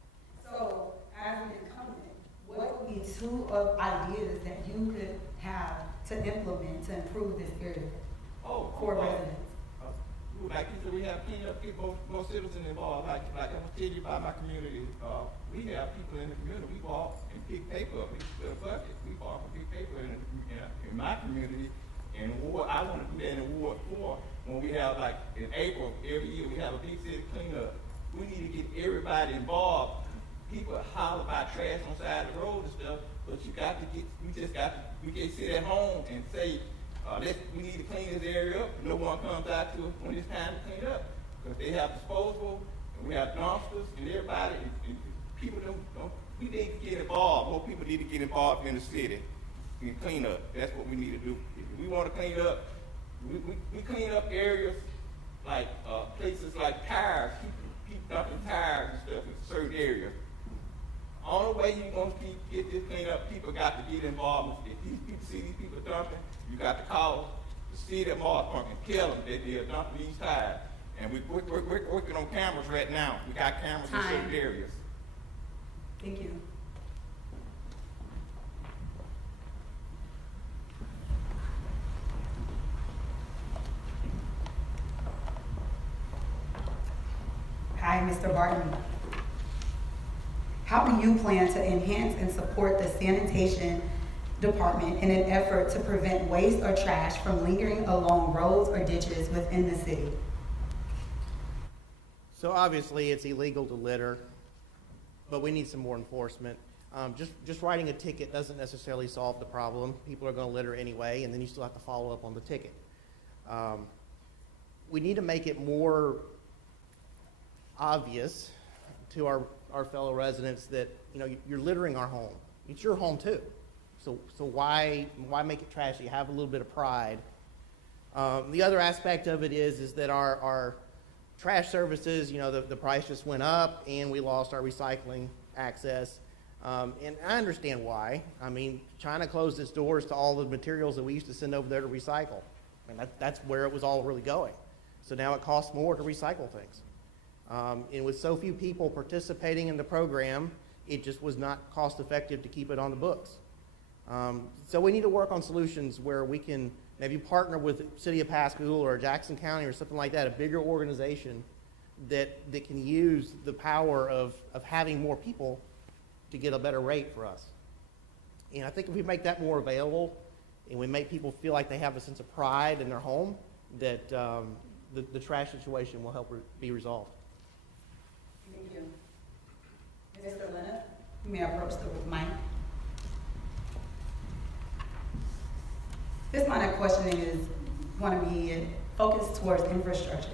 So, as an incumbent, what would be 2 ideas that you could have to implement to improve this area for residents? Like you said, we have plenty of people, more citizens involved. Like I'm gonna tell you about my community. We have people in the community. We bought and pick paper up. We put a bucket. We bought and pick paper in my community. And I want to do that in Ward 4 when we have, like, in April every year we have a big city cleanup. We need to get everybody involved. People holler about trash on the side of the road and stuff, but we can't sit at home and say, we need to clean this area up. No one comes out to us when it's time to clean up, because they have disposable, and we have dumpsters, and everybody, and people we need to get involved. More people need to get involved in the city and clean up. That's what we need to do. If we want to clean up, we clean up areas like places like tires, people dumping tires and stuff in certain areas. Only way you're going to get this cleaned up, people got to get involved. If these people see these people dumping, you got to call the city of Moss Point and tell them that they're dumping these tires. And we're working on cameras right now. We got cameras in certain areas. Thank you. Hi, Mr. Barton. How do you plan to enhance and support the sanitation department in an effort to prevent waste or trash from lingering along roads or ditches within the city? So obviously, it's illegal to litter, but we need some more enforcement. Just writing a ticket doesn't necessarily solve the problem. People are going to litter anyway, and then you still have to follow up on the ticket. We need to make it more obvious to our fellow residents that, you know, you're littering our home. It's your home too. So why make it trashy? Have a little bit of pride. The other aspect of it is that our trash services, you know, the price just went up and we lost our recycling access. And I understand why. I mean, China closed its doors to all the materials that we used to send over there to recycle. And that's where it was all really going. So now it costs more to recycle things. And with so few people participating in the program, it just was not cost effective to keep it on the books. So we need to work on solutions where we can maybe partner with the City of Pascagoula or Jackson County or something like that, a bigger organization that can use the power of having more people to get a better rate for us. And I think if we make that more available and we make people feel like they have a sense of pride in their home, that the trash situation will help be resolved. Thank you. Mr. Leonard, you may approach the mic. This line of questioning is going to be focused towards infrastructure.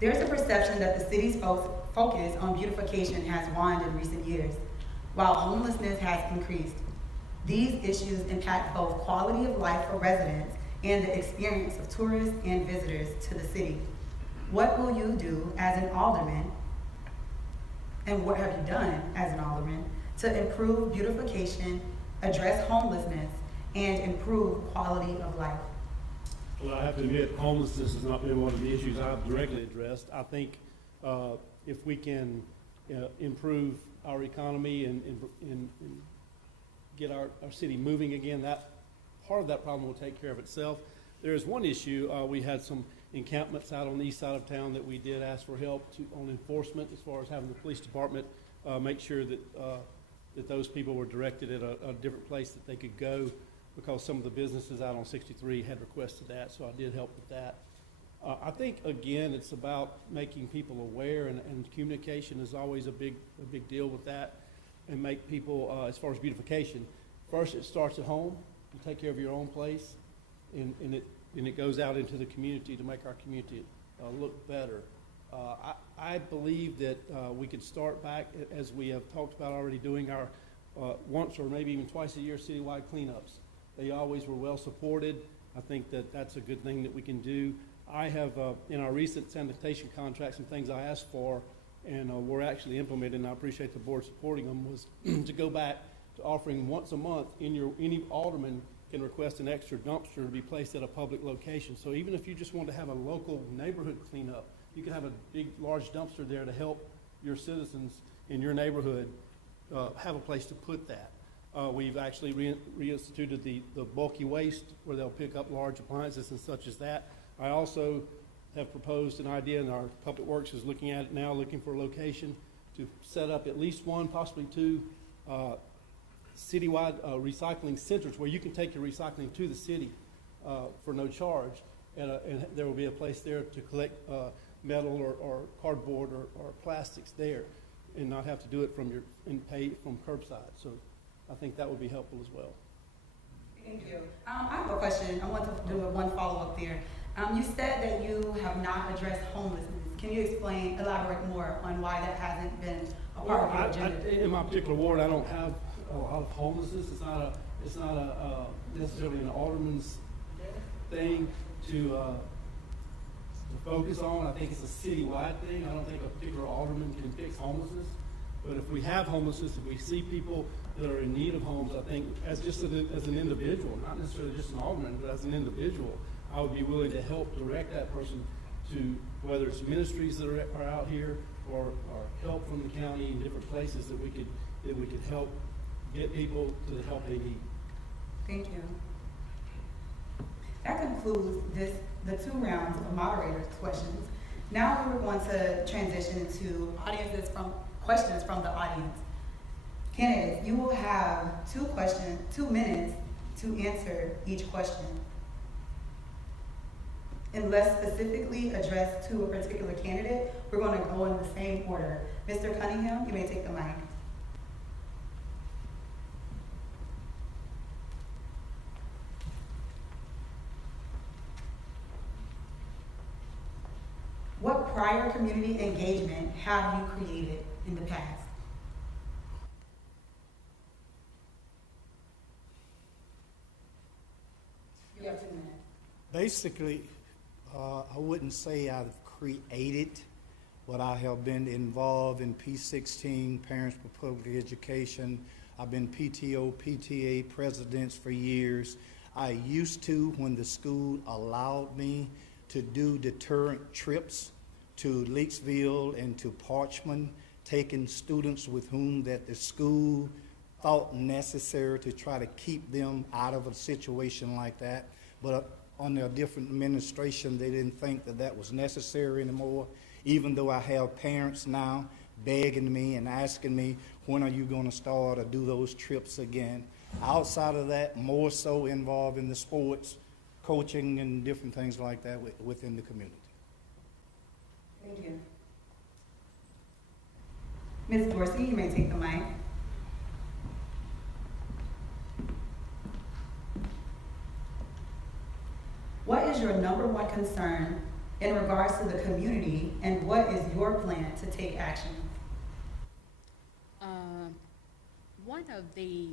There's a perception that the city's focus on beautification has waned in recent years, while homelessness has increased. These issues impact both quality of life for residents and the experience of tourists and visitors to the city. What will you do as an alderman, and what have you done as an alderman, to improve beautification, address homelessness, and improve quality of life? Well, I have to admit, homelessness has not been one of the issues I've directly addressed. I think if we can improve our economy and get our city moving again, that part of that problem will take care of itself. There is one issue. We had some encampments out on the east side of town that we did ask for help on enforcement, as far as having the police department make sure that that those people were directed at a different place that they could go, because some of the businesses out on 63 had requested that, so I did help with that. I think, again, it's about making people aware, and communication is always a big deal with that, and make people, as far as beautification, first it starts at home. You take care of your own place, and it goes out into the community to make our community look better. I believe that we could start back, as we have talked about already, doing our once or maybe even twice a year citywide cleanups. They always were well supported. I think that that's a good thing that we can do. I have, in our recent sanitation contracts, some things I asked for and were actually implemented, and I appreciate the board supporting them, was to go back to offering once a month any alderman can request an extra dumpster to be placed at a public location. So even if you just want to have a local neighborhood cleanup, you can have a big, large dumpster there to help your citizens in your neighborhood have a place to put that. We've actually reinstituted the bulky waste, where they'll pick up large appliances and such as that. I also have proposed an idea, and our Public Works is looking at it now, looking for a location to set up at least one, possibly two, citywide recycling centers where you can take your recycling to the city for no charge, and there will be a place there to collect metal or cardboard or plastics there, and not have to do it and pay from curbside. So I think that would be helpful as well. Thank you. I have a question. I want to do one follow-up there. You said that you have not addressed homelessness. Can you elaborate more on why that hasn't been a part of your agenda? In my particular ward, I don't have a lot of homelessness. It's not necessarily an alderman's thing to focus on. I think it's a citywide thing. I don't think a particular alderman can fix homelessness. But if we have homelessness, if we see people that are in need of homes, I think as an individual, not necessarily just an alderman, but as an individual, I would be willing to help direct that person to, whether it's ministries that are out here or help from the county in different places that we could help get people to the help they need. Thank you. That concludes the 2 rounds of moderators' questions. Now we're going to transition to questions from the audience. Candidates, you will have 2 minutes to answer each question. Unless specifically addressed to a particular candidate, we're going to go in the same order. Mr. Cunningham, you may take the mic. What prior community engagement have you created in the past? You have 2 minutes. Basically, I wouldn't say I've created, but I have been involved in P16, Parents for Public Education. I've been PTO, PTA presidents for years. I used to, when the school allowed me to do deterrent trips to Leaksville and to Parchman, taking students with whom that the school thought necessary to try to keep them out of a situation like that. But under a different administration, they didn't think that that was necessary anymore, even though I have parents now begging me and asking me, when are you going to start or do those trips again? Outside of that, more so involved in the sports, coaching, and different things like that within the community. Thank you. Ms. Dorsey, you may take the mic. What is your #1 concern in regards to the community, and what is your plan to take action? One of the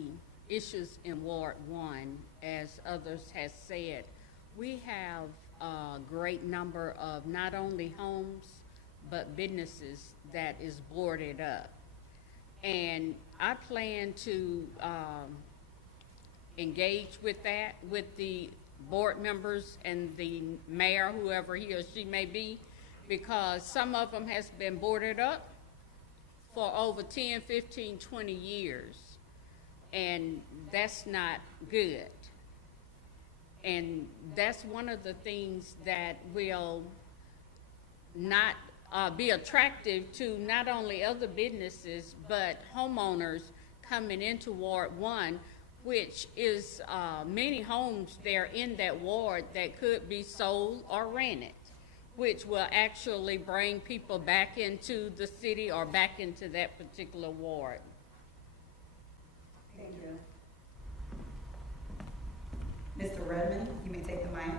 issues in Ward 1, as others have said, we have a great number of not only homes, but businesses that is boarded up. And I plan to engage with that, with the board members and the mayor, whoever he or she may be, because some of them has been boarded up for over 10, 15, 20 years. And that's not good. And that's one of the things that will not be attractive to not only other businesses, but homeowners coming into Ward 1, which is many homes there in that ward that could be sold or rented, which will actually bring people back into the city or back into that particular ward. Thank you. Mr. Redmon, you may take the mic.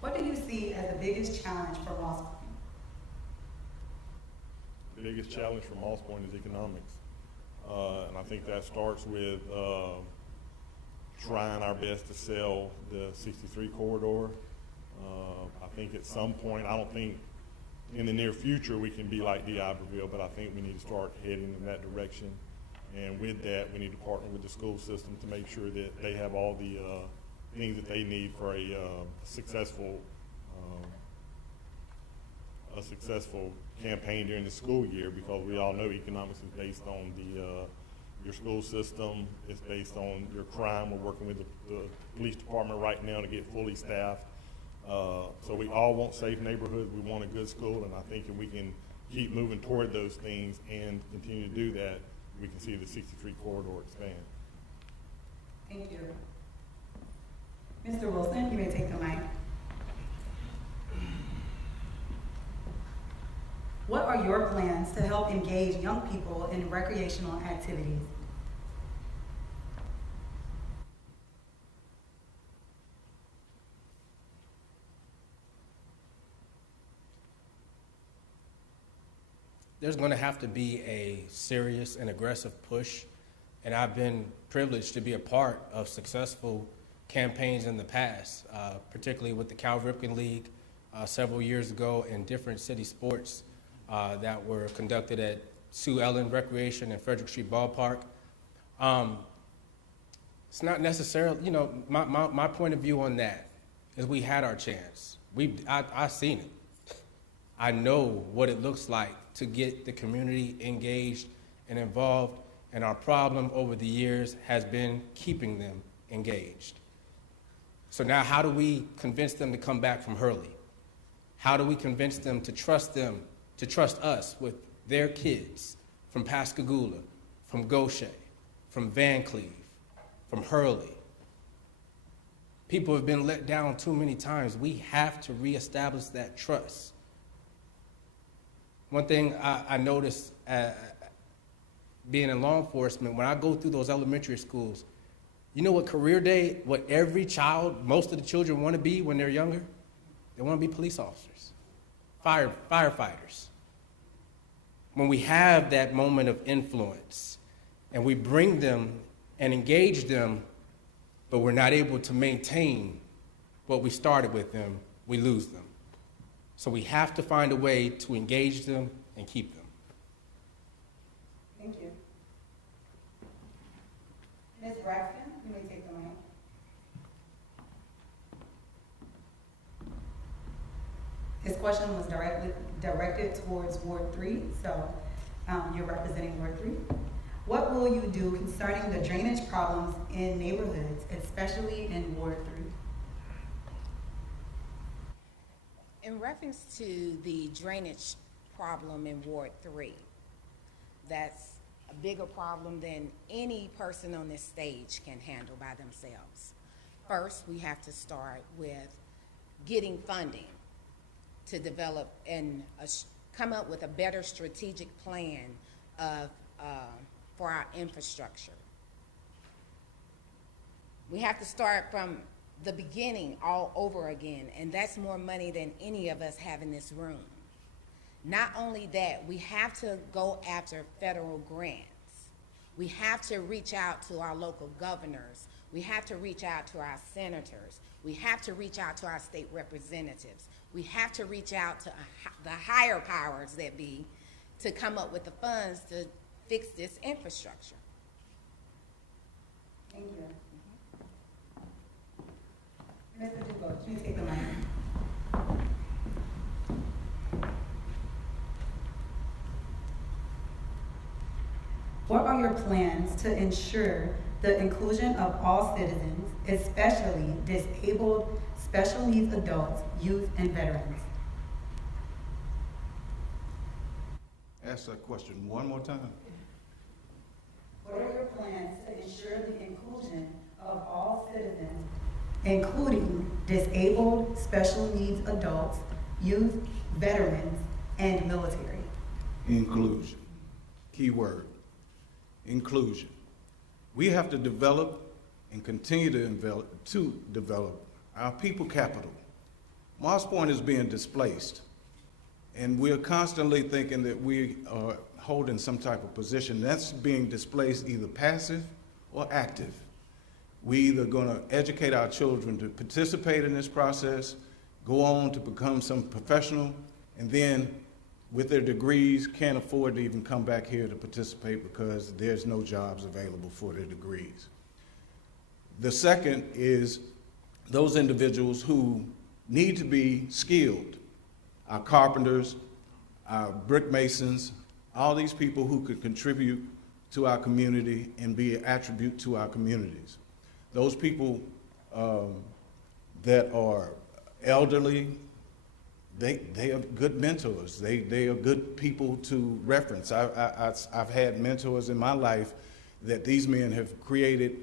What do you see as the biggest challenge for Moss Point? The biggest challenge for Moss Point is economics. And I think that starts with trying our best to sell the 63 corridor. I think at some point, I don't think in the near future we can be like D'Iberville, but I think we need to start heading in that direction. And with that, we need to partner with the school system to make sure that they have all the things that they need for a successful campaign during the school year, because we all know economics is based on your school system. It's based on your crime. We're working with the police department right now to get fully staffed. So we all want safe neighborhoods. We want a good school, and I think if we can keep moving toward those things and continue to do that, we can see the 63 corridor expand. Thank you. Mr. Wilson, you may take the mic. What are your plans to help engage young people in recreational activities? There's going to have to be a serious and aggressive push, and I've been privileged to be a part of successful campaigns in the past, particularly with the Cal Ripken League several years ago, and different city sports that were conducted at Sue Ellen Recreation and Frederick Street Ballpark. It's not necessarily, you know, my point of view on that is we had our chance. I seen it. I know what it looks like to get the community engaged and involved, and our problem over the years has been keeping them engaged. So now how do we convince them to come back from Hurley? How do we convince them to trust us with their kids from Pascagoula, from Gaucher, from Van Cleve, from Hurley? People have been let down too many times. We have to reestablish that trust. One thing I noticed being in law enforcement, when I go through those elementary schools, you know what career day, what every child, most of the children want to be when they're younger? They want to be police officers, firefighters. When we have that moment of influence and we bring them and engage them, but we're not able to maintain what we started with them, we lose them. So we have to find a way to engage them and keep them. Thank you. Ms. Braxton, you may take the mic. This question was directed towards Ward 3, so you're representing Ward 3. What will you do concerning the drainage problems in neighborhoods, especially in Ward 3? In reference to the drainage problem in Ward 3, that's a bigger problem than any person on this stage can handle by themselves. First, we have to start with getting funding to develop and come up with a better strategic plan of, for our infrastructure. We have to start from the beginning all over again, and that's more money than any of us have in this room. Not only that, we have to go after federal grants. We have to reach out to our local governors. We have to reach out to our senators. We have to reach out to our state representatives. We have to reach out to the higher powers that be to come up with the funds to fix this infrastructure. Thank you. Mr. Dubois, can you take the mic? What are your plans to ensure the inclusion of all citizens, especially disabled, special needs adults, youth, and veterans? Ask that question one more time. What are your plans to ensure the inclusion of all citizens, including disabled, special needs adults, youth, veterans, and military? Inclusion. Key word. Inclusion. We have to develop and continue to develop our people capital. Moss Point is being displaced, and we're constantly thinking that we are holding some type of position. That's being displaced either passive or active. We either going to educate our children to participate in this process, go on to become some professional, and then with their degrees can't afford to even come back here to participate because there's no jobs available for their degrees. The second is those individuals who need to be skilled, our carpenters, our brick masons, all these people who could contribute to our community and be an attribute to our communities. Those people that are elderly, they are good mentors. They are good people to reference. I've had mentors in my life that these men have created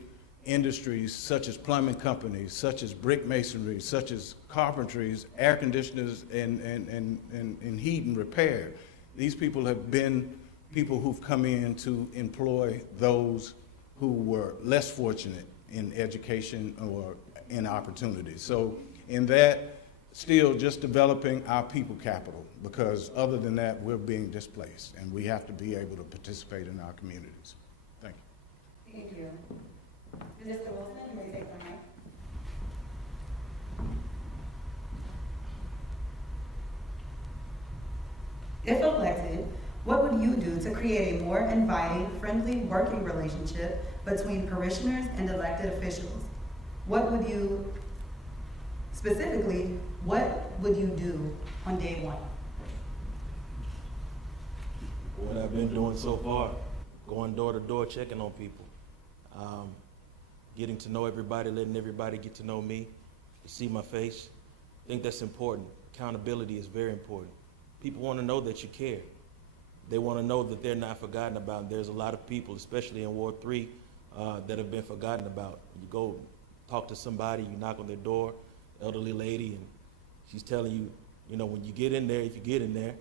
industries such as plumbing companies, such as brick masonry, such as carpentries, air conditioners, and heat and repair. These people have been people who've come in to employ those who were less fortunate in education or in opportunities. So in that, still just developing our people capital, because other than that, we're being displaced, and we have to be able to participate in our communities. Thank you. Thank you. Mr. Wilson, you may take the mic. If elected, What would you do to create a more inviting, friendly working relationship between parishioners and elected officials? Specifically, what would you do on day one? What I've been doing so far, going door to door, checking on people, getting to know everybody, letting everybody get to know me, see my face. I think that's important. Accountability is very important. People want to know that you care. They want to know that they're not forgotten about. There's a lot of people, especially in Ward 3, that have been forgotten about. You go talk to somebody, you knock on their door, elderly lady, and she's telling you, you know, when you get in there, if you get in there,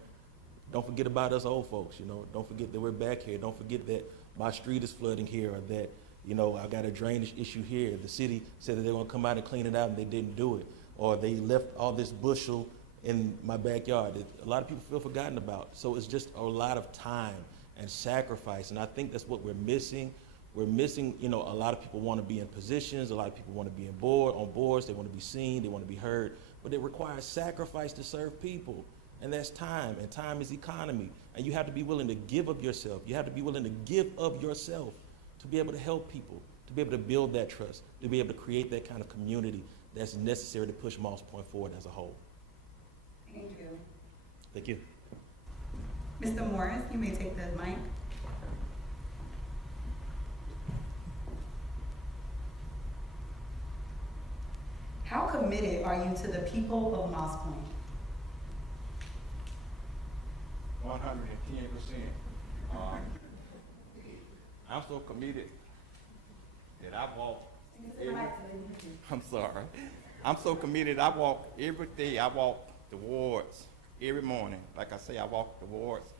don't forget about us old folks, you know. Don't forget that we're back here. Don't forget that my street is flooding here, or that, you know, I got a drainage issue here. The city said that they were going to come out and clean it out, and they didn't do it. Or they left all this bushel in my backyard. A lot of people feel forgotten about. So it's just a lot of time and sacrifice, and I think that's what we're missing. We're missing, you know, a lot of people want to be in positions, a lot of people want to be on boards, they want to be seen, they want to be heard, but it requires sacrifice to serve people, and that's time, and time is economy, and you have to be willing to give up yourself. You have to be willing to give up yourself to be able to help people, to be able to build that trust, to be able to create that kind of community that's necessary to push Moss Point forward as a whole. Thank you. Thank you. Mr. Morris, you may take the mic. How committed are you to the people of Moss Point? 110%. I'm so committed that I walk I'm sorry. I'm so committed, I walk every day. I walk the wards every morning. Like I say, I walk the wards.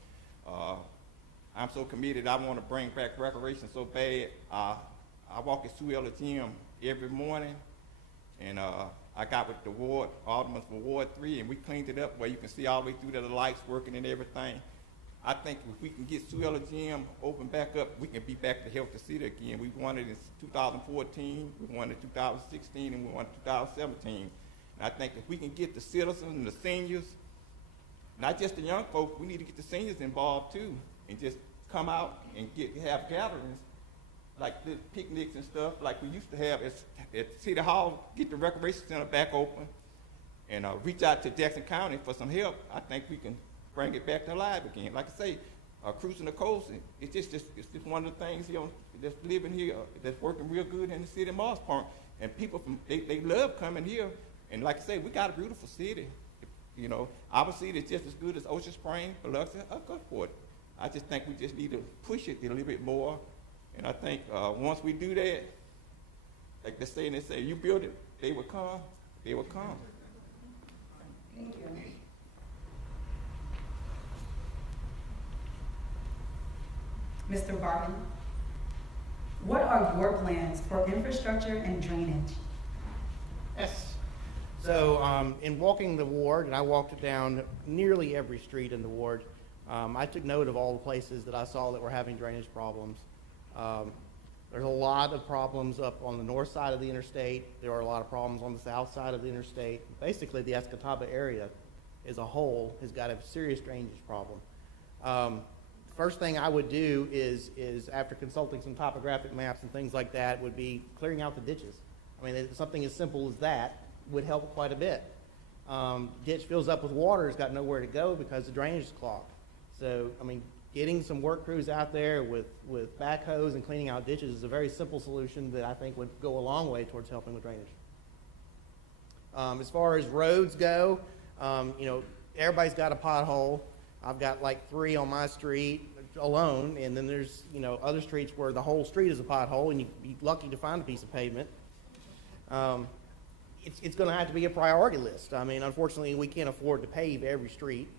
I'm so committed, I want to bring back recreation so bad. I walk at Sue Ellis Gym every morning, and I got with the ward, Alderman for Ward 3, and we cleaned it up where you can see all the way through the lights working and everything. I think if we can get Sue Ellis Gym open back up, we can be back to help the city again. We won it in 2014, we won it in 2016, and we won it in 2017. And I think if we can get the citizens and the seniors, not just the young folks, we need to get the seniors involved too, and just come out and have gatherings, like the picnics and stuff, like we used to have at City Hall, get the recreation center back open, and reach out to Jackson County for some help. I think we can bring it back to life again. Like I say, cruising the coast, it's just one of the things, you know, that's living here, that's working real good in the city of Moss Point. And people they love coming here. And like I say, we got a beautiful city. You know, our city is just as good as Ocean Spring, Biloxi, or Gulfport. I just think we just need to push it a little bit more. And I think once we do that, like they say, you build it, they will come, they will come. Thank you. Mr. Barton, what are your plans for infrastructure and drainage? Yes. So in walking the ward, and I walked down nearly every street in the ward, I took note of all the places that I saw that were having drainage problems. There's a lot of problems up on the north side of the interstate. There are a lot of problems on the south side of the interstate. Basically, the Escataba area as a whole has got a serious drainage problem. First thing I would do is after consulting some topographic maps and things like that, would be clearing out the ditches. I mean, something as simple as that would help quite a bit. Ditch fills up with water, it's got nowhere to go because the drainage is clogged. So, I mean, getting some work crews out there with backhoes and cleaning out ditches is a very simple solution that I think would go a long way towards helping with drainage. As far as roads go, you know, everybody's got a pothole. I've got like 3 on my street alone, and then there's, you know, other streets where the whole street is a pothole, and you'd be lucky to find a piece of pavement. It's going to have to be a priority list. I mean, unfortunately, we can't afford to pave every street.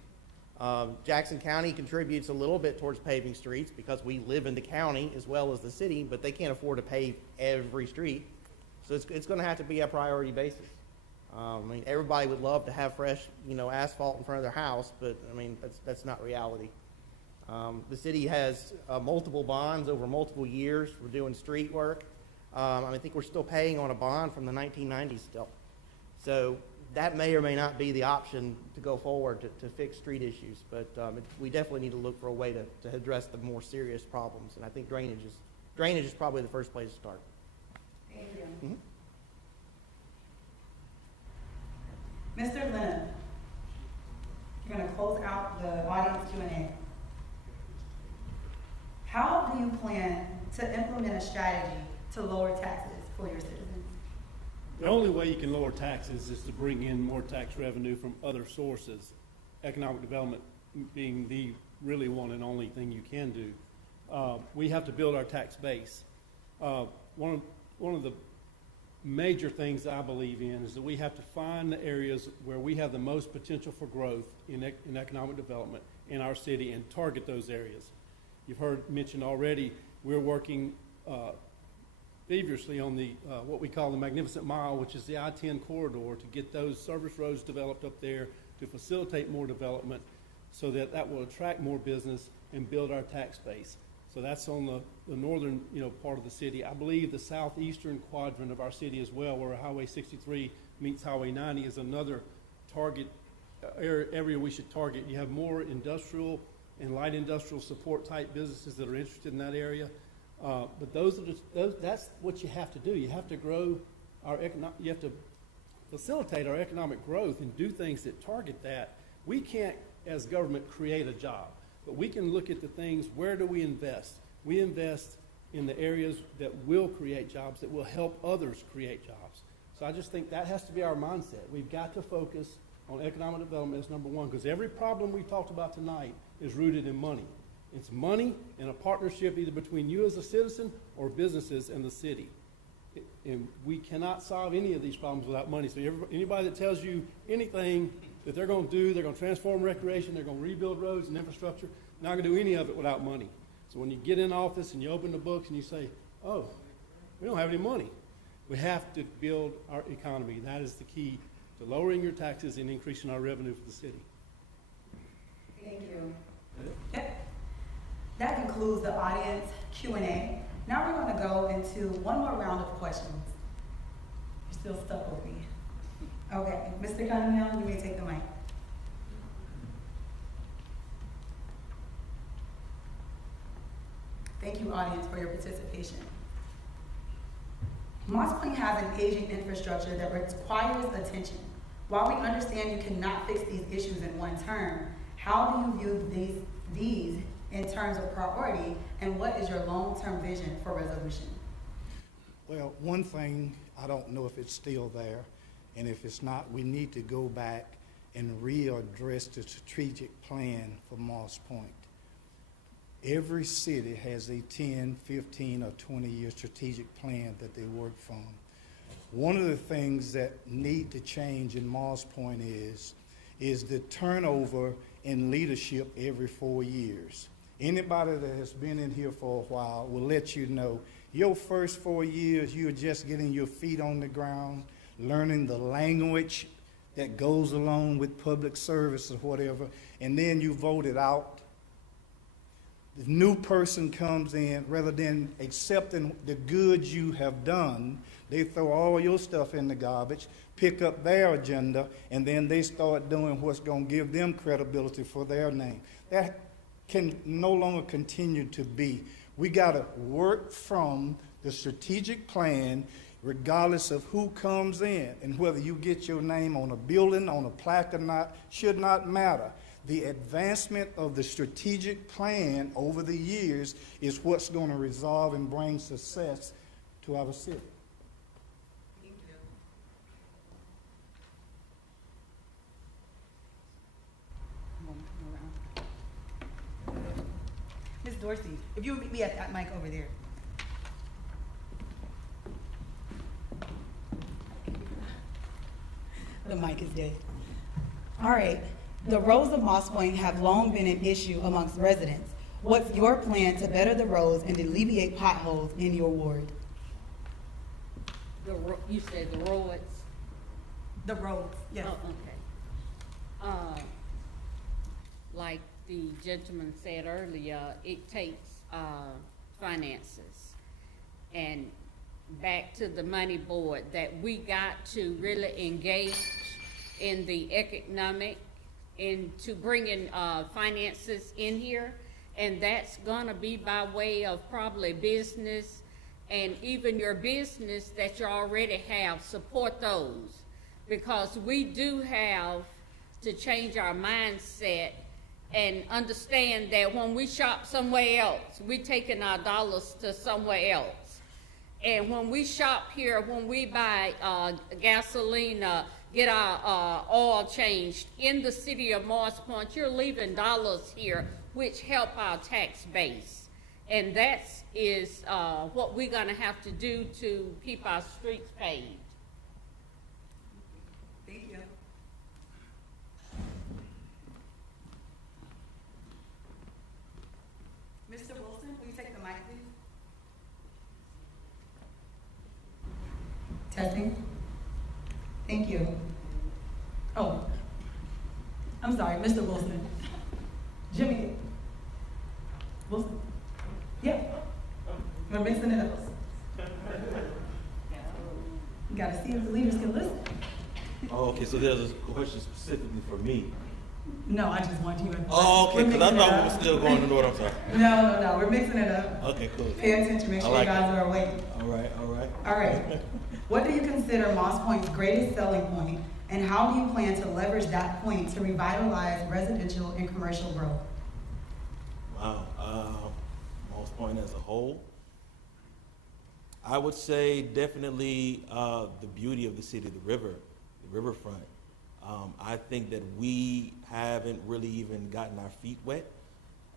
Jackson County contributes a little bit towards paving streets because we live in the county as well as the city, but they can't afford to pave every street. So it's going to have to be a priority basis. I mean, everybody would love to have fresh, you know, asphalt in front of their house, but I mean, that's not reality. The city has multiple bonds over multiple years for doing street work. I think we're still paying on a bond from the 1990s still. So that may or may not be the option to go forward to fix street issues. But we definitely need to look for a way to address the more serious problems. And I think drainage is probably the first place to start. Thank you. Mhm. Mr. Leonard, you're going to close out the audience Q&A. How do you plan to implement a strategy to lower taxes for your citizens? The only way you can lower taxes is to bring in more tax revenue from other sources, economic development being the really one and only thing you can do. We have to build our tax base. One of the major things I believe in is that we have to find the areas where we have the most potential for growth in economic development in our city and target those areas. You've heard mentioned already, we're working feverishly on the what we call the Magnificent Mile, which is the I-10 corridor, to get those service roads developed up there to facilitate more development so that will attract more business and build our tax base. So that's on the northern part of the city. I believe the southeastern quadrant of our city as well, where Highway 63 meets Highway 90, is another target area we should target. You have more industrial and light industrial support type businesses that are interested in that area. But that's what you have to do. You have to grow you have to facilitate our economic growth and do things that target that. We can't, as government, create a job, but we can look at the things, where do we invest? We invest in the areas that will create jobs, that will help others create jobs. So I just think that has to be our mindset. We've got to focus on economic development as number one, because every problem we talked about tonight is rooted in money. It's money and a partnership either between you as a citizen or businesses and the city. And we cannot solve any of these problems without money. So anybody that tells you anything that they're going to do, they're going to transform recreation, they're going to rebuild roads and infrastructure, not going to do any of it without money. So when you get in office and you open the books and you say, oh, we don't have any money. We have to build our economy. That is the key to lowering your taxes and increasing our revenue for the city. Thank you. Yep. That concludes the audience Q&A. Now we're going to go into one more round of questions. You're still stuck with me. Okay, Mr. Cunningham, you may take the mic. Thank you, audience, for your participation. Moss Point has an aging infrastructure that requires attention. While we understand you cannot fix these issues in one term, how do you view these in terms of priority, and what is your long-term vision for resolution? Well, one thing, I don't know if it's still there, and if it's not, we need to go back and readdress the strategic plan for Moss Point. Every city has a 10, 15, or 20-year strategic plan that they work from. One of the things that need to change in Moss Point is the turnover in leadership every 4 years. Anybody that has been in here for a while will let you know your first 4 years, you're just getting your feet on the ground, learning the language that goes along with public service or whatever, and then you vote it out. The new person comes in, rather than accepting the good you have done, they throw all your stuff in the garbage, pick up their agenda, and then they start doing what's going to give them credibility for their name. That can no longer continue to be. We got to work from the strategic plan regardless of who comes in, and whether you get your name on a building, on a plaque or not, should not matter. The advancement of the strategic plan over the years is what's going to resolve and bring success to our city. Thank you. Ms. Dorsey, if you would meet me at that mic over there. The mic is dead. All right. The roads of Moss Point have long been an issue amongst residents. What's your plan to better the roads and alleviate potholes in your ward? You said the roads? The roads, yes. Oh, okay. Like the gentleman said earlier, it takes finances. And back to the money board, that we got to really engage in the economic, into bringing finances in here. And that's gonna be by way of probably business, and even your business that you already have, support those. Because we do have to change our mindset and understand that when we shop somewhere else, we're taking our dollars to somewhere else. And when we shop here, when we buy gasoline, get our oil changed in the city of Morris Point, you're leaving dollars here, which help our tax base. And that is what we're gonna have to do to keep our streets paved. Thank you. Mr. Wilson, will you take the mic, please? Testing. Thank you. Oh, I'm sorry, Mr. Wilson. Jimmy Wilson. Yeah. We're mixing it up. You gotta see if the leaders can listen. Oh, okay, so there's a question specifically for me. No, I just want you. Oh, okay, because I thought we were still going in order, I'm sorry. No, we're mixing it up. Okay, cool. Pay attention, make sure you guys are awake. All right. All right. What do you consider Moss Point's greatest selling point, and how do you plan to leverage that point to revitalize residential and commercial growth? Wow, Moss Point as a whole, I would say definitely the beauty of the city, the riverfront. I think that we haven't really even gotten our feet wet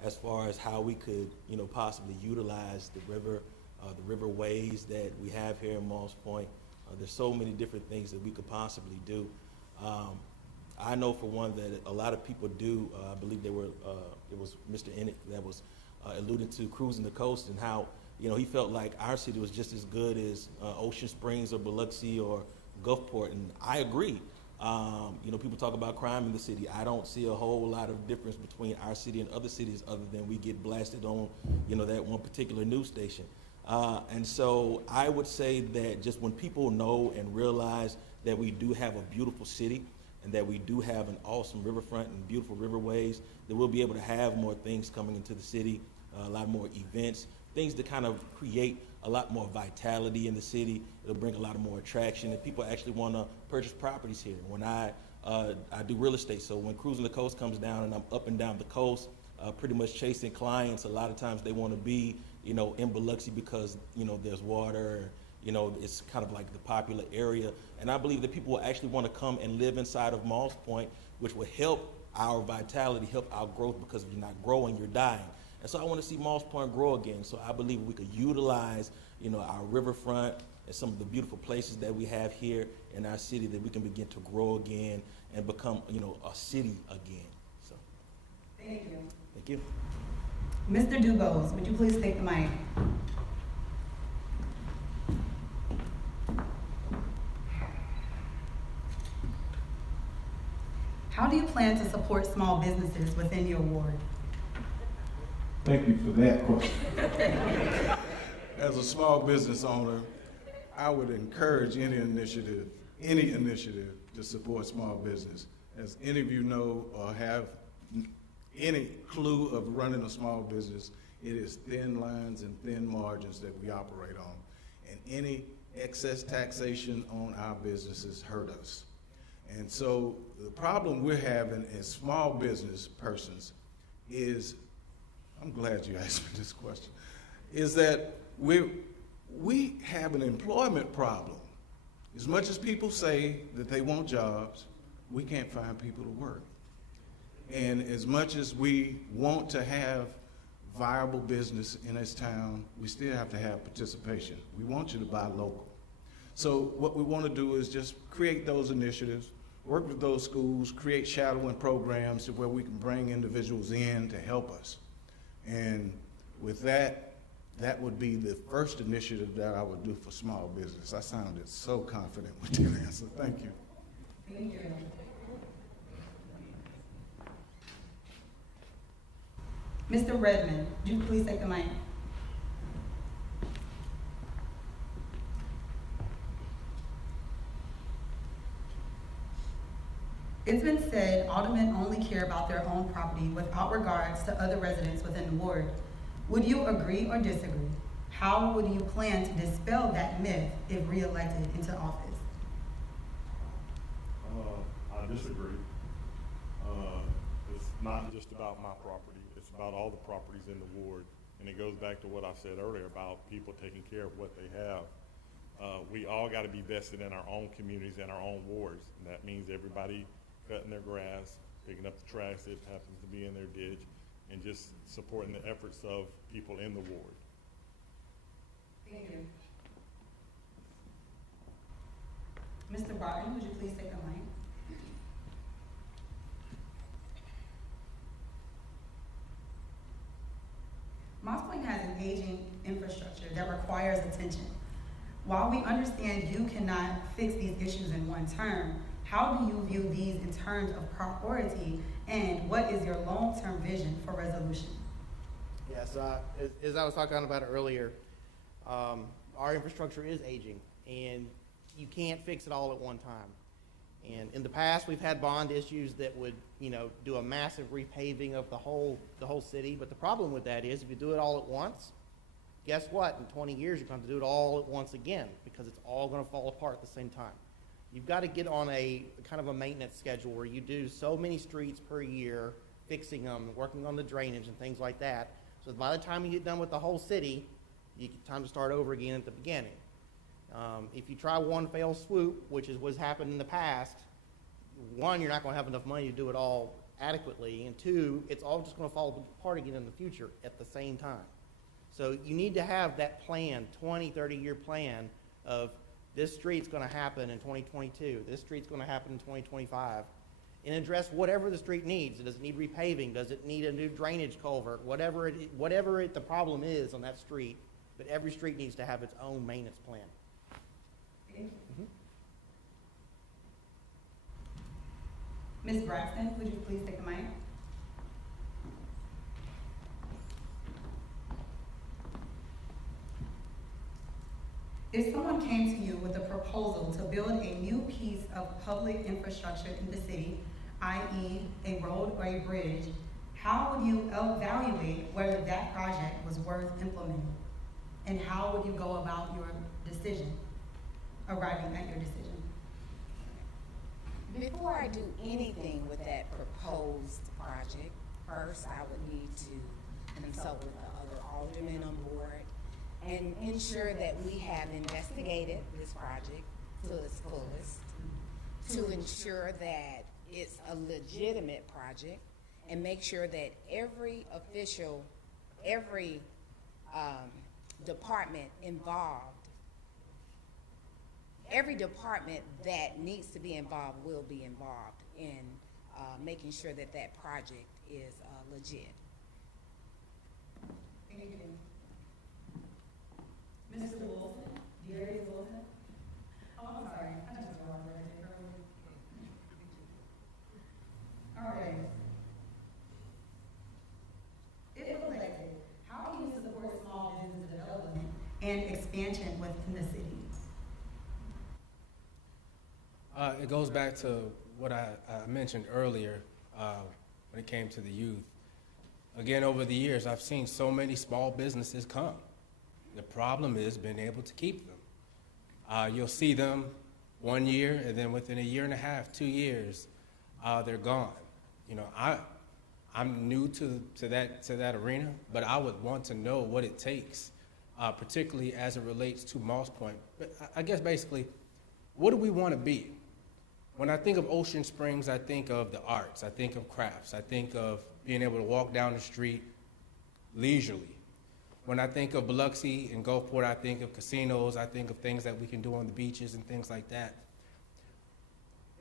as far as how we could, possibly utilize the riverways that we have here in Moss Point. There's so many different things that we could possibly do. I know for one that a lot of people do. I believe it was Mr. Ennick that was alluding to cruising the coast and how he felt like our city was just as good as Ocean Springs or Biloxi or Gulfport, and I agree. People talk about crime in the city. I don't see a whole lot of difference between our city and other cities other than we get blasted on, that one particular news station. And so I would say that just when people know and realize that we do have a beautiful city and that we do have an awesome riverfront and beautiful riverways, that we'll be able to have more things coming into the city, a lot more events, things to kind of create a lot more vitality in the city. It'll bring a lot more attraction, and people actually want to purchase properties here. When I do real estate, so when Cruising the Coast comes down and I'm up and down the coast, pretty much chasing clients, a lot of times they want to be, in Biloxi because, there's water, it's kind of like the popular area. And I believe that people will actually want to come and live inside of Moss Point, which will help our vitality, help our growth, because if you're not growing, you're dying. And so I want to see Moss Point grow again. So I believe we could utilize, our riverfront and some of the beautiful places that we have here in our city, that we can begin to grow again and become, a city again. So. Thank you. Thank you. Mr. Dubose, would you please take the mic? How do you plan to support small businesses within your ward? Thank you for that question. As a small business owner, I would encourage any initiative to support small business. As any of you know or have any clue of running a small business, it is thin lines and thin margins that we operate on. And any excess taxation on our businesses hurt us. And so the problem we're having as small business persons is, I'm glad you asked me this question, is that we have an employment problem. As much as people say that they want jobs, we can't find people to work. And as much as we want to have viable business in this town, we still have to have participation. We want you to buy local. So what we want to do is just create those initiatives, work with those schools, create shadowing programs to where we can bring individuals in to help us. And with that, that would be the first initiative that I would do for small business. I sounded so confident with that answer. Thank you. Thank you. Mr. Redmon, would you please take the mic? It's been said aldermen only care about their own property without regards to other residents within the ward. Would you agree or disagree? How would you plan to dispel that myth if re-elected into office? I disagree. It's not just about my property, it's about all the properties in the ward. And it goes back to what I said earlier about people taking care of what they have. We all gotta be vested in our own communities and our own wards. And that means everybody cutting their grass, picking up the trash that happens to be in their ditch, and just supporting the efforts of people in the ward. Thank you. Mr. Barton, would you please take the mic? Moss Point has an aging infrastructure that requires attention. While we understand you cannot fix these issues in one term, how do you view these in terms of priority, and what is your long-term vision for resolution? Yes, as I was talking about earlier, our infrastructure is aging, and you can't fix it all at one time. And in the past, we've had bond issues that would, do a massive repaving of the whole city. But the problem with that is, if you do it all at once, guess what? In 20 years, you're going to do it all at once again, because it's all going to fall apart at the same time. You've got to get on a kind of a maintenance schedule where you do so many streets per year, fixing them, working on the drainage and things like that. So by the time you get done with the whole city, you get time to start over again at the beginning. If you try one fell swoop, which is what's happened in the past, one, you're not going to have enough money to do it all adequately, and two, it's all just going to fall apart again in the future at the same time. So you need to have that plan, 20, 30-year plan of this street's going to happen in 2022, this street's going to happen in 2025, and address whatever the street needs. Does it need repaving? Does it need a new drainage culvert? Whatever the problem is on that street, but every street needs to have its own maintenance plan. Ms. Braxton, would you please take the mic? If someone came to you with a proposal to build a new piece of public infrastructure in the city, i.e. a road or a bridge, how would you evaluate whether that project was worth implementing? And how would you go about your decision, arriving at your decision? Before I do anything with that proposed project, first I would need to consult with the other aldermen on board and ensure that we have investigated this project to its fullest, to ensure that it's a legitimate project, and make sure that every official, every department involved, every department that needs to be involved will be involved in making sure that that project is legit. Thank you. Mr. Wilson, Delores Wilson. Oh, I'm sorry, I just wrong right there earlier. All right. If elected, how can you support small business development and expansion within the city? It goes back to what I mentioned earlier when it came to the youth. Again, over the years, I've seen so many small businesses come. The problem is being able to keep them. You'll see them 1 year, and then within a year and a half, 2 years, they're gone. I'm new to that arena, but I would want to know what it takes, particularly as it relates to Moss Point. But I guess basically, what do we want to be? When I think of Ocean Springs, I think of the arts, I think of crafts, I think of being able to walk down the street leisurely. When I think of Biloxi and Gulfport, I think of casinos, I think of things that we can do on the beaches and things like that.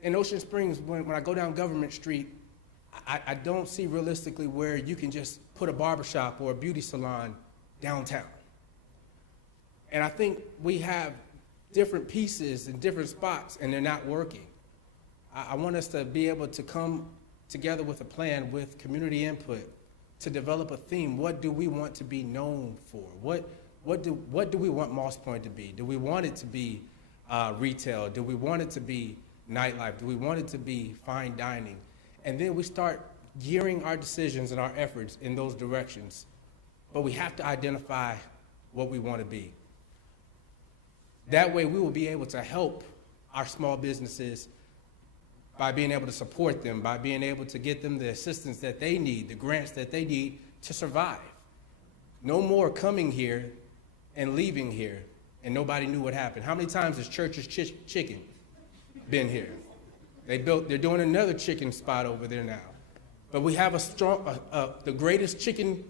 In Ocean Springs, when I go down Government Street, I don't see realistically where you can just put a barbershop or a beauty salon downtown. And I think we have different pieces in different spots, and they're not working. I want us to be able to come together with a plan with community input to develop a theme. What do we want to be known for? What do we want Moss Point to be? Do we want it to be retail? Do we want it to be nightlife? Do we want it to be fine dining? And then we start gearing our decisions and our efforts in those directions. But we have to identify what we want to be. That way we will be able to help our small businesses by being able to support them, by being able to get them the assistance that they need, the grants that they need to survive. No more coming here and leaving here and nobody knew what happened. How many times has Church's Chicken been here? They're doing another chicken spot over there now. But we have the greatest chicken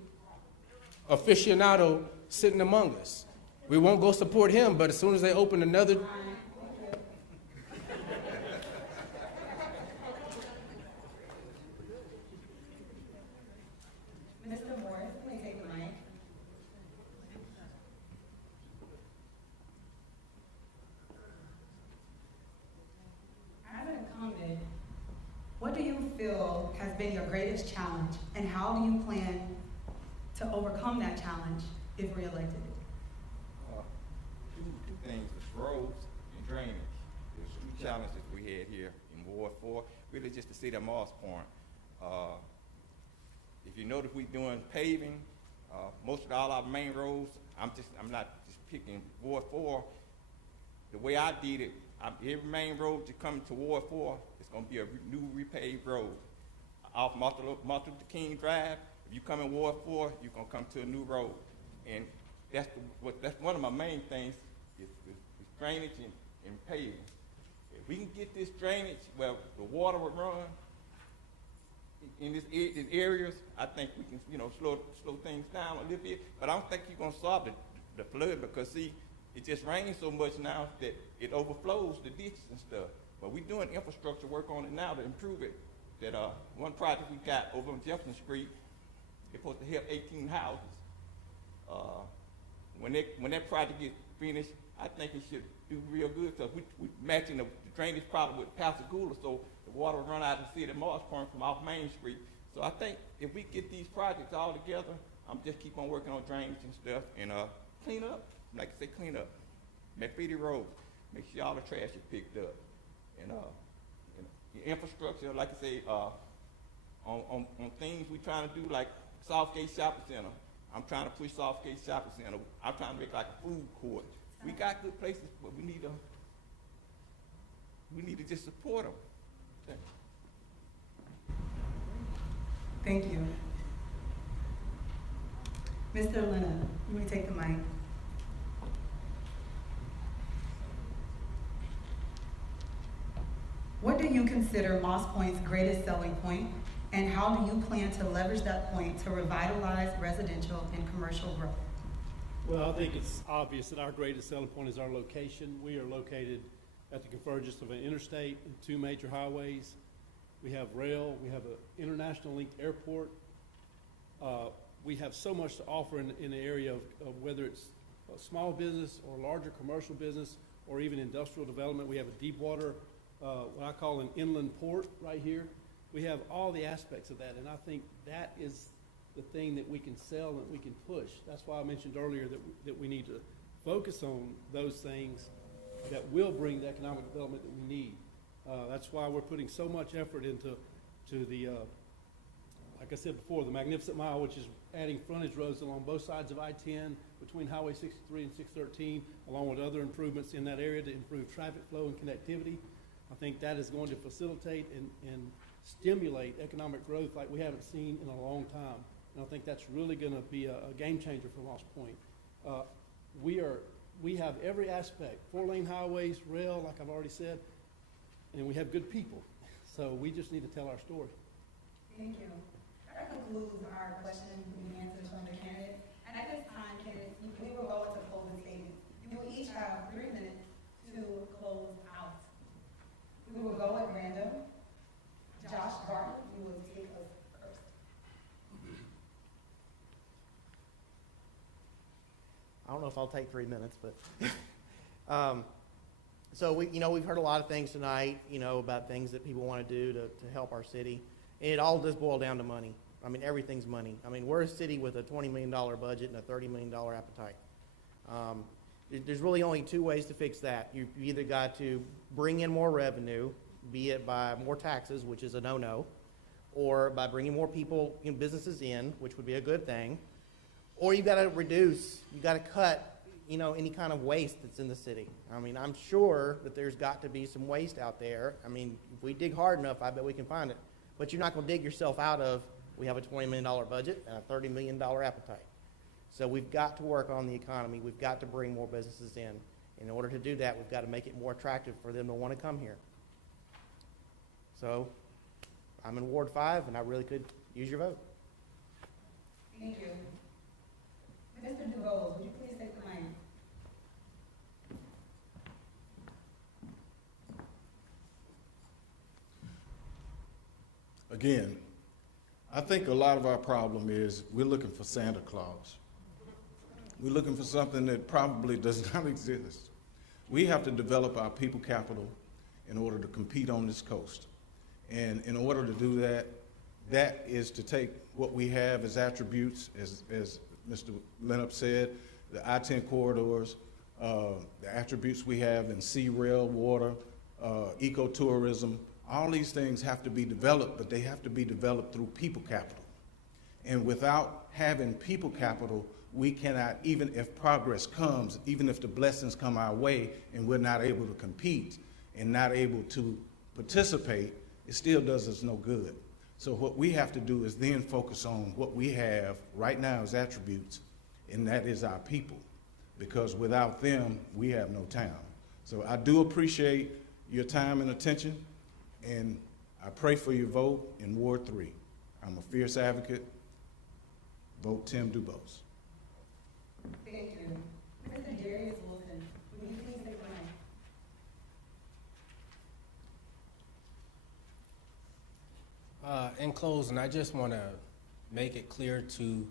aficionado sitting among us. We won't go support him, but as soon as they open another... Mr. Morris, please take the mic. As an incumbent, what do you feel has been your greatest challenge, and how do you plan to overcome that challenge if reelected? Two things, is roads and drainage. There's two challenges we had here in Ward 4, really just the city of Moss Point. If you notice, we're doing paving, most of all our main roads. I'm not just picking Ward 4. The way I did it, every main road you come to Ward 4, it's going to be a new repaved road. Off Martin Luther King Drive, if you come in Ward 4, you're going to come to a new road. And that's one of my main things is drainage and paving. If we can get this drainage where the water will run in areas, I think we can, slow things down a little bit. But I don't think you're going to solve the flood because, see, it just rains so much now that it overflows the ditches and stuff. But we're doing infrastructure work on it now to improve it. That one project we got over on Jefferson Street, it's supposed to help 18 houses. When that project gets finished, I think it should do real good because we're matching the drainage problem with Pascagoula, so the water will run out of the city of Morris Point from off Main Street. So I think if we get these projects all together, I'm just keep on working on drainage and stuff and clean up. Like I say, clean up. McFeety Road, make sure all the trash is picked up. And infrastructure, like I say, on things we're trying to do, like Southgate Shopping Center. I'm trying to push Southgate Shopping Center. I'm trying to make like a food court. We got good places, but we need to just support them. Thank you. Mr. Lena, you may take the mic. What do you consider Moss Point's greatest selling point, and how do you plan to leverage that point to revitalize residential and commercial growth? Well, I think it's obvious that our greatest selling point is our location. We are located at the convergence of an interstate and two major highways. We have rail, we have an international linked airport. We have so much to offer in the area of whether it's a small business or larger commercial business or even industrial development. We have a deep water, what I call an inland port right here. We have all the aspects of that, and I think that is the thing that we can sell and we can push. That's why I mentioned earlier that we need to focus on those things that will bring the economic development that we need. That's why we're putting so much effort into the, like I said before, the Magnificent Mile, which is adding frontage roads along both sides of I-10 between Highway 63 and 613, along with other improvements in that area to improve traffic flow and connectivity. I think that is going to facilitate and stimulate economic growth like we haven't seen in a long time. And I think that's really going to be a game changer for Moss Point. We have every aspect, 4-lane highways, rail, like I've already said, and we have good people. So we just need to tell our story. Thank you. That concludes our questions and answers from the candidates. And at this time, candidates, we will go into closing statements. You will each have 3 minutes to close out. We will go at random. Josh Barton, you will take us first. I don't know if I'll take 3 minutes, but so we've heard a lot of things tonight, about things that people want to do to help our city. And it all does boil down to money. I mean, everything's money. I mean, we're a city with a $20 million budget and a $30 million appetite. There's really only two ways to fix that. You've either got to bring in more revenue, be it by more taxes, which is a no-no, or by bringing more people, businesses in, which would be a good thing, or you got to reduce, you got to cut, any kind of waste that's in the city. I mean, I'm sure that there's got to be some waste out there. I mean, if we dig hard enough, I bet we can find it. But you're not going to dig yourself out of, we have a $20 million budget and a $30 million appetite. So we've got to work on the economy. We've got to bring more businesses in. In order to do that, we've got to make it more attractive for them to want to come here. So I'm in Ward 5, and I really could use your vote. Thank you. Mr. DuBose, would you please take the mic? Again, I think a lot of our problem is we're looking for Santa Claus. We're looking for something that probably does not exist. We have to develop our people capital in order to compete on this coast. And in order to do that, that is to take what we have as attributes, as Mr. Leonard said, the I-10 corridors, the attributes we have in sea, rail, water, ecotourism. All these things have to be developed, but they have to be developed through people capital. And without having people capital, we cannot, even if progress comes, even if the blessings come our way and we're not able to compete and not able to participate, it still does us no good. So what we have to do is then focus on what we have right now as attributes, and that is our people. Because without them, we have no town. So I do appreciate your time and attention, and I pray for your vote in Ward 3. I'm a fierce advocate. Vote Tim DuBose. Thank you. Mr. Darius Wilson, would you please take the mic? In closing, I just want to make it clear to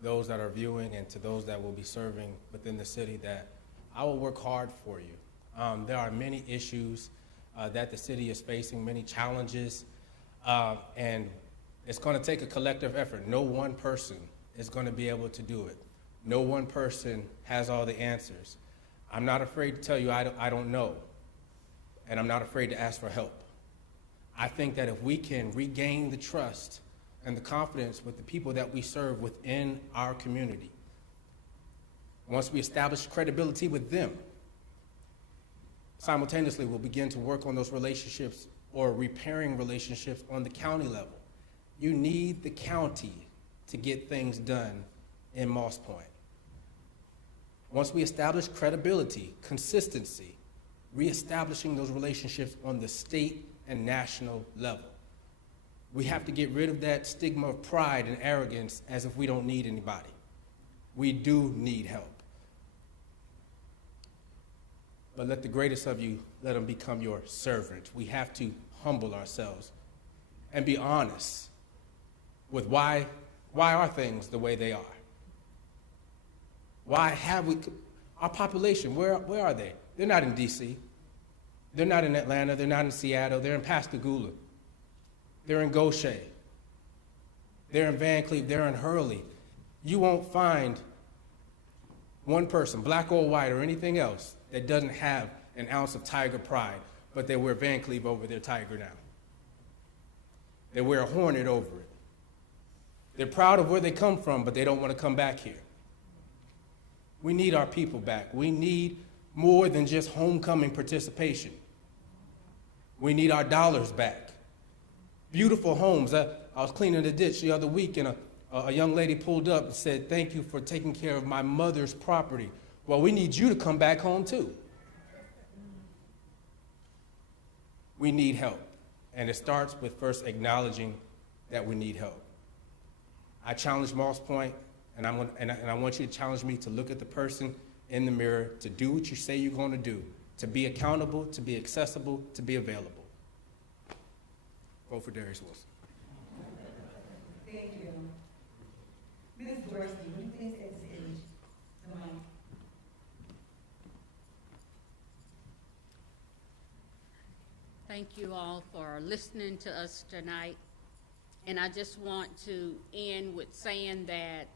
those that are viewing and to those that will be serving within the city that I will work hard for you. There are many issues that the city is facing, many challenges, and it's going to take a collective effort. No one person is going to be able to do it. No one person has all the answers. I'm not afraid to tell you I don't know, and I'm not afraid to ask for help. I think that if we can regain the trust and the confidence with the people that we serve within our community, once we establish credibility with them, simultaneously we'll begin to work on those relationships or repairing relationships on the county level. You need the county to get things done in Moss Point. Once we establish credibility, consistency, reestablishing those relationships on the state and national level. We have to get rid of that stigma of pride and arrogance as if we don't need anybody. We do need help. But let the greatest of you, let them become your servant. We have to humble ourselves and be honest with why are things the way they are? Why have we, our population, where are they? They're not in DC. They're not in Atlanta. They're not in Seattle. They're in Pascagoula. They're in Goshen. They're in Van Cleve. They're in Hurley. You won't find one person, black or white or anything else, that doesn't have an ounce of Tiger pride, but they wear Van Cleve over their Tiger now. They wear a Hornet over it. They're proud of where they come from, but they don't want to come back here. We need our people back. We need more than just homecoming participation. We need our dollars back. Beautiful homes. I was cleaning the ditch the other week, and a young lady pulled up and said, "Thank you for taking care of my mother's property." Well, we need you to come back home too. We need help, and it starts with first acknowledging that we need help. I challenge Moss Point, and I want you to challenge me to look at the person in the mirror, to do what you say you're going to do, to be accountable, to be accessible, to be available. Vote for Darius Wilson. Thank you. Ms. Dorsey, would you please take the stage? The mic. Thank you all for listening to us tonight. And I just want to end with saying that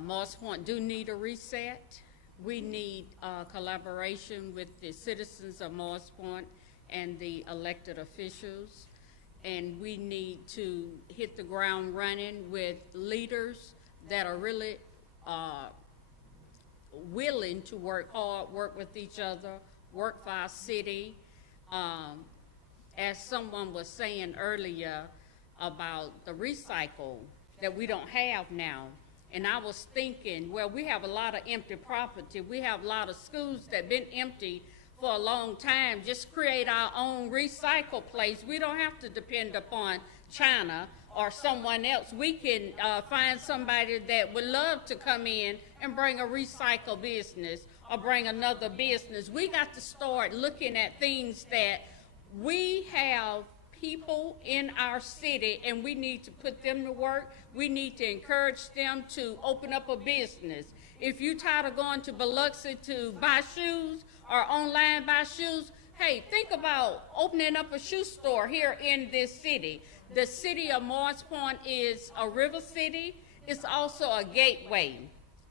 Moss Point do need a reset. We need collaboration with the citizens of Moss Point and the elected officials. And we need to hit the ground running with leaders that are really willing to work hard, work with each other, work for our city. As someone was saying earlier about the recycle that we don't have now, and I was thinking, well, we have a lot of empty property. We have a lot of schools that been empty for a long time. Just create our own recycle place. We don't have to depend upon China or someone else. We can find somebody that would love to come in and bring a recycle business or bring another business. We got to start looking at things that we have people in our city, and we need to put them to work. We need to encourage them to open up a business. If you're tired of going to Biloxi to buy shoes or online buy shoes, hey, think about opening up a shoe store here in this city. The city of Morris Point is a river city. It's also a gateway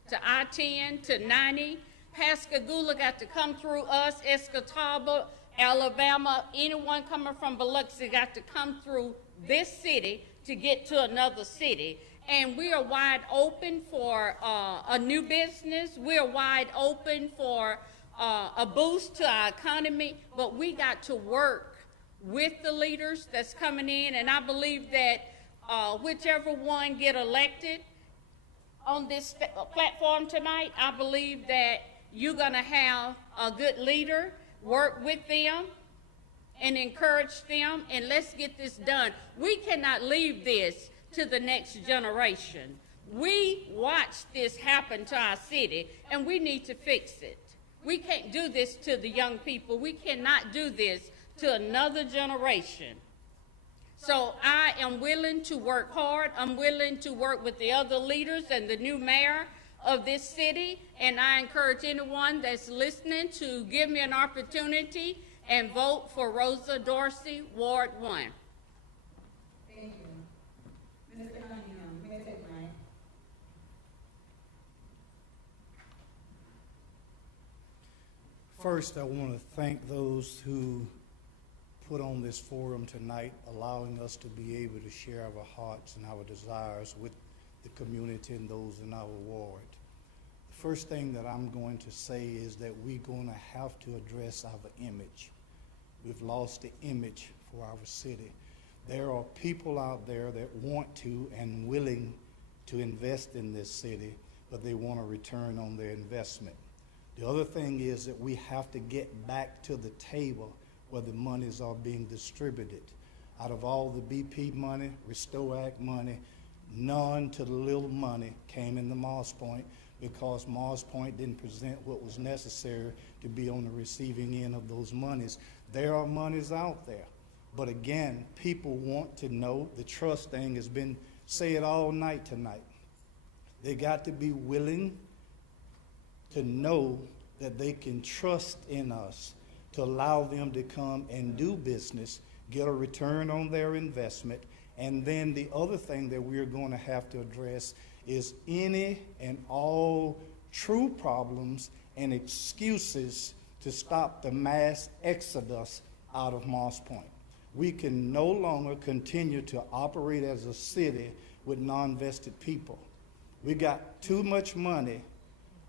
to I-10, to 90. Pascagoula got to come through us, Escatawba, Alabama. Anyone coming from Biloxi got to come through this city to get to another city. And we are wide open for a new business. We are wide open for a boost to our economy, but we got to work with the leaders that's coming in. And I believe that whichever one get elected on this platform tonight, I believe that you're gonna have a good leader, work with them and encourage them, and let's get this done. We cannot leave this to the next generation. We watched this happen to our city, and we need to fix it. We can't do this to the young people. We cannot do this to another generation. So I am willing to work hard. I'm willing to work with the other leaders and the new mayor of this city, and I encourage anyone that's listening to give me an opportunity and vote for Rosa Dorsey, Ward 1. Thank you. Mr. Cunningham, you may take mine. First, I want to thank those who put on this forum tonight, allowing us to be able to share our hearts and our desires with the community and those in our ward. The first thing that I'm going to say is that we're going to have to address our image. We've lost the image for our city. There are people out there that want to and willing to invest in this city, but they want a return on their investment. The other thing is that we have to get back to the table where the monies are being distributed. Out of all the BP money, Restore Act money, none to the little money came into Moss Point because Moss Point didn't present what was necessary to be on the receiving end of those monies. There are monies out there, but again, people want to know. The trust thing has been said all night tonight. They got to be willing to know that they can trust in us to allow them to come and do business, get a return on their investment. And then the other thing that we're going to have to address is any and all true problems and excuses to stop the mass exodus out of Moss Point. We can no longer continue to operate as a city with non-vested people. We got too much money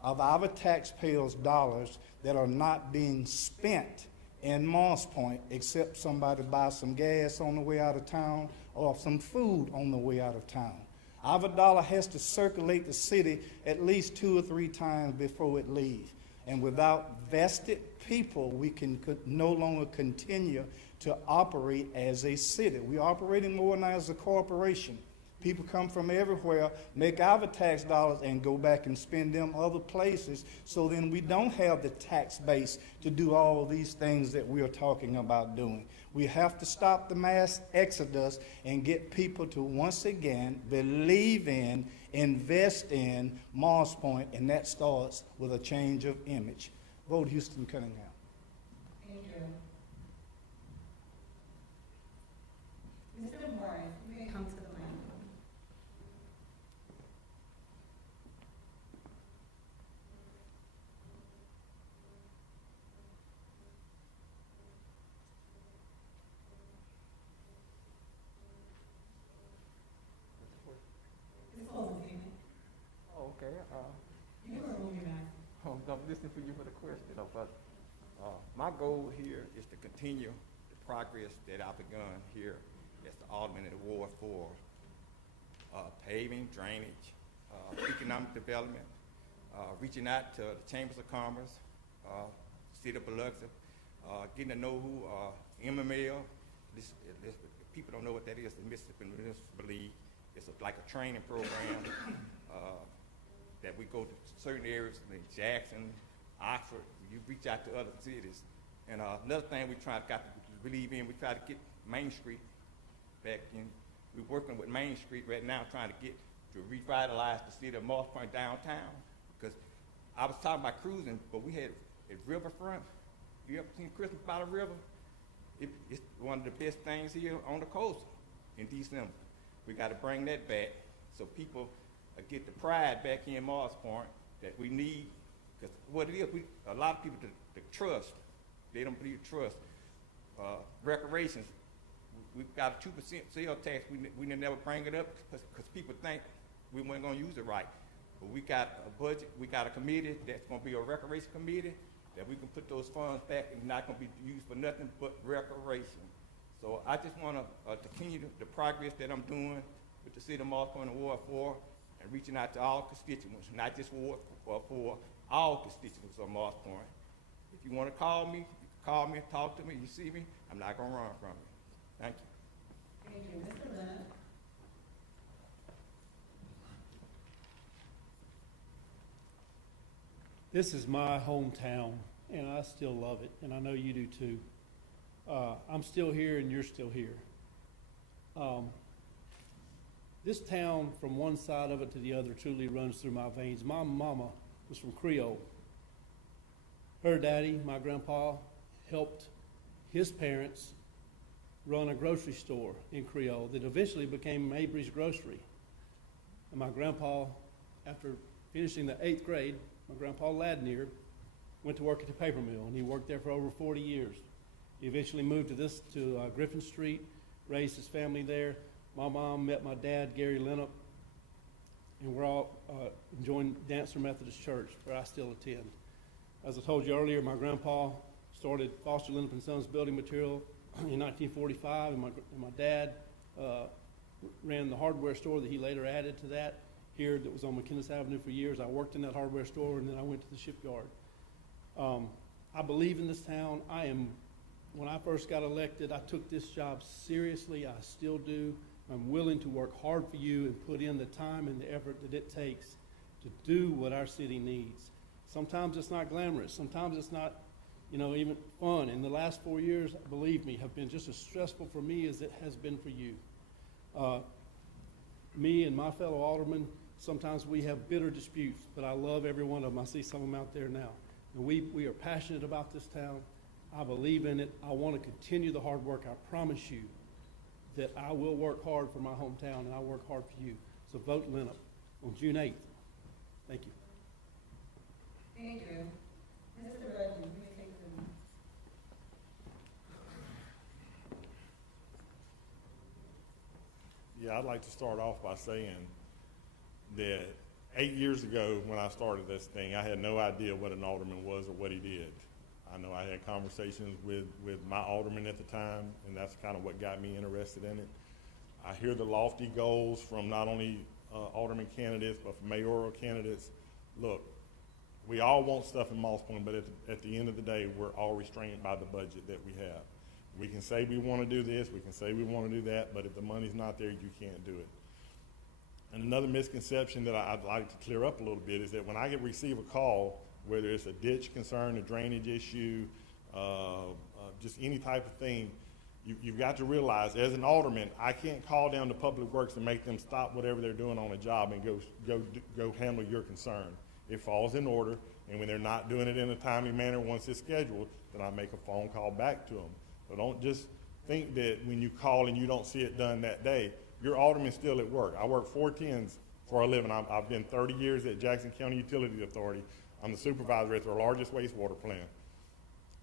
of our taxpayers' dollars that are not being spent in Moss Point, except somebody buys some gas on the way out of town or some food on the way out of town. Our dollar has to circulate the city at least 2 or 3 times before it leaves. And without vested people, we can no longer continue to operate as a city. We're operating more now as a corporation. People come from everywhere, make our tax dollars and go back and spend them other places, so then we don't have the tax base to do all these things that we are talking about doing. We have to stop the mass exodus and get people to once again believe in, invest in Moss Point, and that starts with a change of image. Vote Houston Cunningham. Thank you. Mr. Morris, you may come to the mic. You can remove your mask. I'm listening for you for the question, but my goal here is to continue the progress that I've begun here as the Alderman in Ward 4. Paving, drainage, economic development, reaching out to the Chambers of Commerce, City of Biloxi, getting to know who MML, people don't know what that is, the Mississippi Municipal League. It's like a training program that we go to certain areas like Jackson, Oxford, you reach out to other cities. And another thing we got to believe in, we try to get Main Street back in. We're working with Main Street right now trying to revitalize the city of Moss Point downtown. Because I was talking about cruising, but we had a riverfront. You ever seen Christmas by the river? It's one of the best things here on the coast in December. We got to bring that back so people get the pride back here in Moss Point that we need. Because what it is, a lot of people, the trust, they don't believe trust. Recreations, we've got a 2% sales tax. We never bring it up because people think we weren't going to use it right. But we got a budget, we got a committee that's going to be a recreation committee that we can put those funds back and not going to be used for nothing but recreation. So I just want to continue the progress that I'm doing with the city of Moss Point and Ward 4 and reaching out to all constituents, not just Ward 4, all constituents of Moss Point. If you want to call me, talk to me, you see me, I'm not going to run from you. Thank you. Thank you. Mr. Leonard. This is my hometown, and I still love it, and I know you do too. I'm still here, and you're still here. This town, from one side of it to the other, truly runs through my veins. My mama was from Creole. Her daddy, my grandpa, helped his parents run a grocery store in Creole that eventually became Mabry's Grocery. And my grandpa, after finishing the 8th grade, my grandpa Ladnier went to work at the paper mill, and he worked there for over 40 years. He eventually moved to Griffin Street, raised his family there. My mom met my dad, Gary Lenup, and we're all joined Dancer Methodist Church, where I still attend. As I told you earlier, my grandpa started Foster Lenup and Sons Building Material in 1945, and my dad ran the hardware store that he later added to that here that was on McKinnis Avenue for years. I worked in that hardware store, and then I went to the shipyard. I believe in this town. When I first got elected, I took this job seriously. I still do. I'm willing to work hard for you and put in the time and the effort that it takes to do what our city needs. Sometimes it's not glamorous. Sometimes it's not, even fun. And the last 4 years, believe me, have been just as stressful for me as it has been for you. Me and my fellow aldermen, sometimes we have bitter disputes, but I love every one of them. I see some of them out there now. And we are passionate about this town. I believe in it. I want to continue the hard work. I promise you that I will work hard for my hometown, and I work hard for you. So vote Lenup on June 8th. Thank you. Thank you. Mr. Redmon, you may take the lead. Yeah, I'd like to start off by saying that 8 years ago when I started this thing, I had no idea what an alderman was or what he did. I know I had conversations with my alderman at the time, and that's kind of what got me interested in it. I hear the lofty goals from not only alderman candidates, but from mayoral candidates. Look, we all want stuff in Moss Point, but at the end of the day, we're all restrained by the budget that we have. We can say we want to do this, we can say we want to do that, but if the money's not there, you can't do it. And another misconception that I'd like to clear up a little bit is that when I receive a call, whether it's a ditch concern, a drainage issue, just any type of thing, you've got to realize, as an alderman, I can't call down to Public Works and make them stop whatever they're doing on a job and go handle your concern. It falls in order, and when they're not doing it in a timely manner once it's scheduled, then I make a phone call back to them. So don't just think that when you call and you don't see it done that day, your alderman's still at work. I work 4 10s for a living. I've been 30 years at Jackson County Utility Authority. I'm the supervisor at their largest wastewater plant.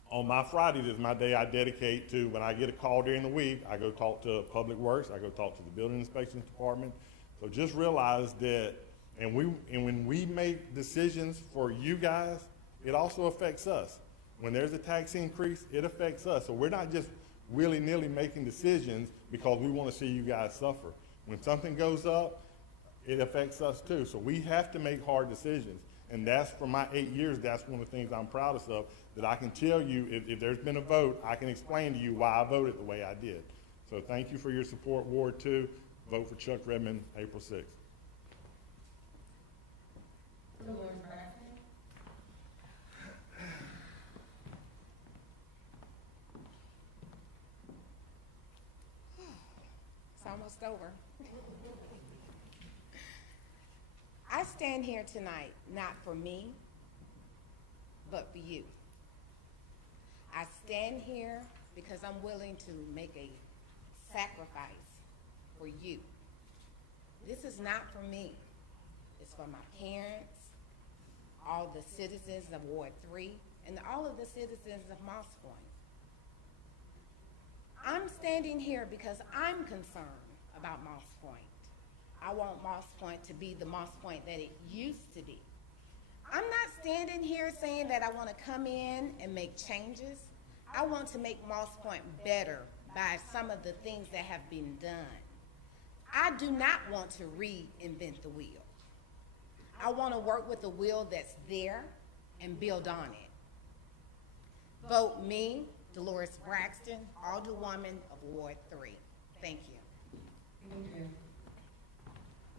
On my Fridays is my day I dedicate to, when I get a call during the week, I go talk to Public Works, I go talk to the Building Inspections Department. So just realize that And when we make decisions for you guys, it also affects us. When there's a tax increase, it affects us. So we're not just willy-nilly making decisions because we want to see you guys suffer. When something goes up, it affects us too. So we have to make hard decisions. And that's, for my 8 years, that's one of the things I'm proudest of, that I can tell you, if there's been a vote, I can explain to you why I voted the way I did. So thank you for your support, Ward 2. Vote for Chuck Redmon, April 6th. Delores, Braxton. It's almost over. I stand here tonight not for me, but for you. I stand here because I'm willing to make a sacrifice for you. This is not for me. It's for my parents, all the citizens of Ward 3, and all of the citizens of Moss Point. I'm standing here because I'm concerned about Moss Point. I want Moss Point to be the Moss Point that it used to be. I'm not standing here saying that I want to come in and make changes. I want to make Moss Point better by some of the things that have been done. I do not want to reinvent the wheel. I want to work with the wheel that's there and build on it. Vote me, Delores Braxton, Alderwoman of Ward 3. Thank you. Thank you.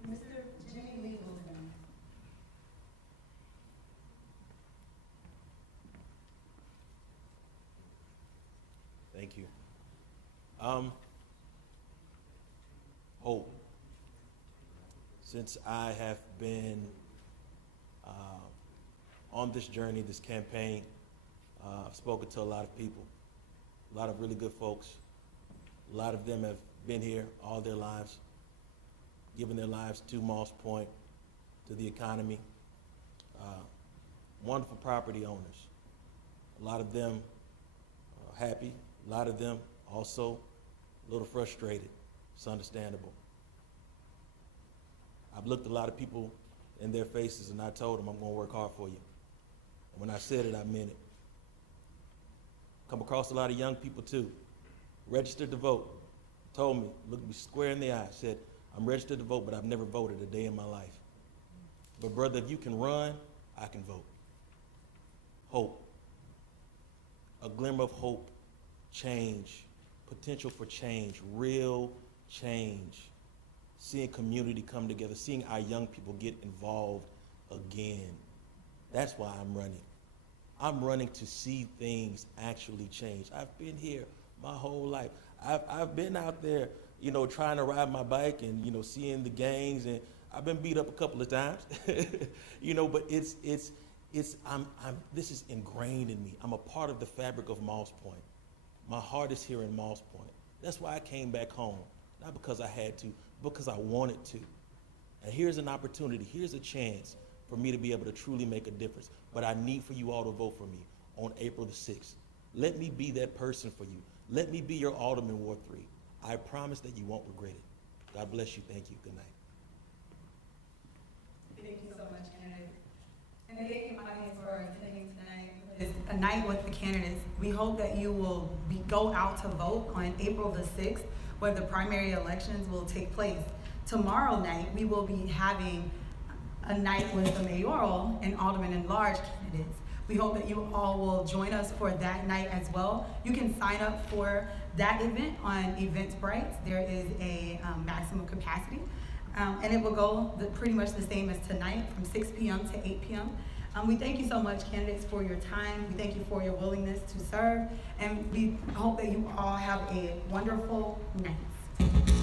Mr. Jimmy Lee Wilson. Thank you. Hope. Since I have been on this journey, this campaign, I've spoken to a lot of people, a lot of really good folks. A lot of them have been here all their lives, given their lives to Moss Point, to the economy. Wonderful property owners. A lot of them happy, a lot of them also a little frustrated. It's understandable. I've looked a lot of people in their faces and I told them I'm going to work hard for you. And when I said it, I meant it. Come across a lot of young people too. Registered to vote. Told me, looked me square in the eye, said, I'm registered to vote, but I've never voted a day in my life. But brother, if you can run, I can vote. Hope. A glimmer of hope, change, potential for change, real change. Seeing community come together, seeing our young people get involved again. That's why I'm running. I'm running to see things actually change. I've been here my whole life. I've been out there, you know, trying to ride my bike and, you know, seeing the gangs, and I've been beat up a couple of times, you know, but this is ingrained in me. I'm a part of the fabric of Moss Point. My heart is here in Moss Point. That's why I came back home, not because I had to, because I wanted to. And here's an opportunity, here's a chance for me to be able to truly make a difference. But I need for you all to vote for me on April the 6th. Let me be that person for you. Let me be your Alderman, Ward 3. I promise that you won't regret it. God bless you. Thank you. Good night. Thank you so much, candidates. And thank you, audience, for attending tonight. It's a night with the candidates. We hope that you will go out to vote on April the 6th, where the primary elections will take place. Tomorrow night, we will be having a night with the mayoral and alderman and large candidates. We hope that you all will join us for that night as well. You can sign up for that event on Eventbrite. There is a maximum capacity, and it will go pretty much the same as tonight, from 6 p.m. to 8 p.m. We thank you so much, candidates, for your time. We thank you for your willingness to serve, and we hope that you all have a wonderful night.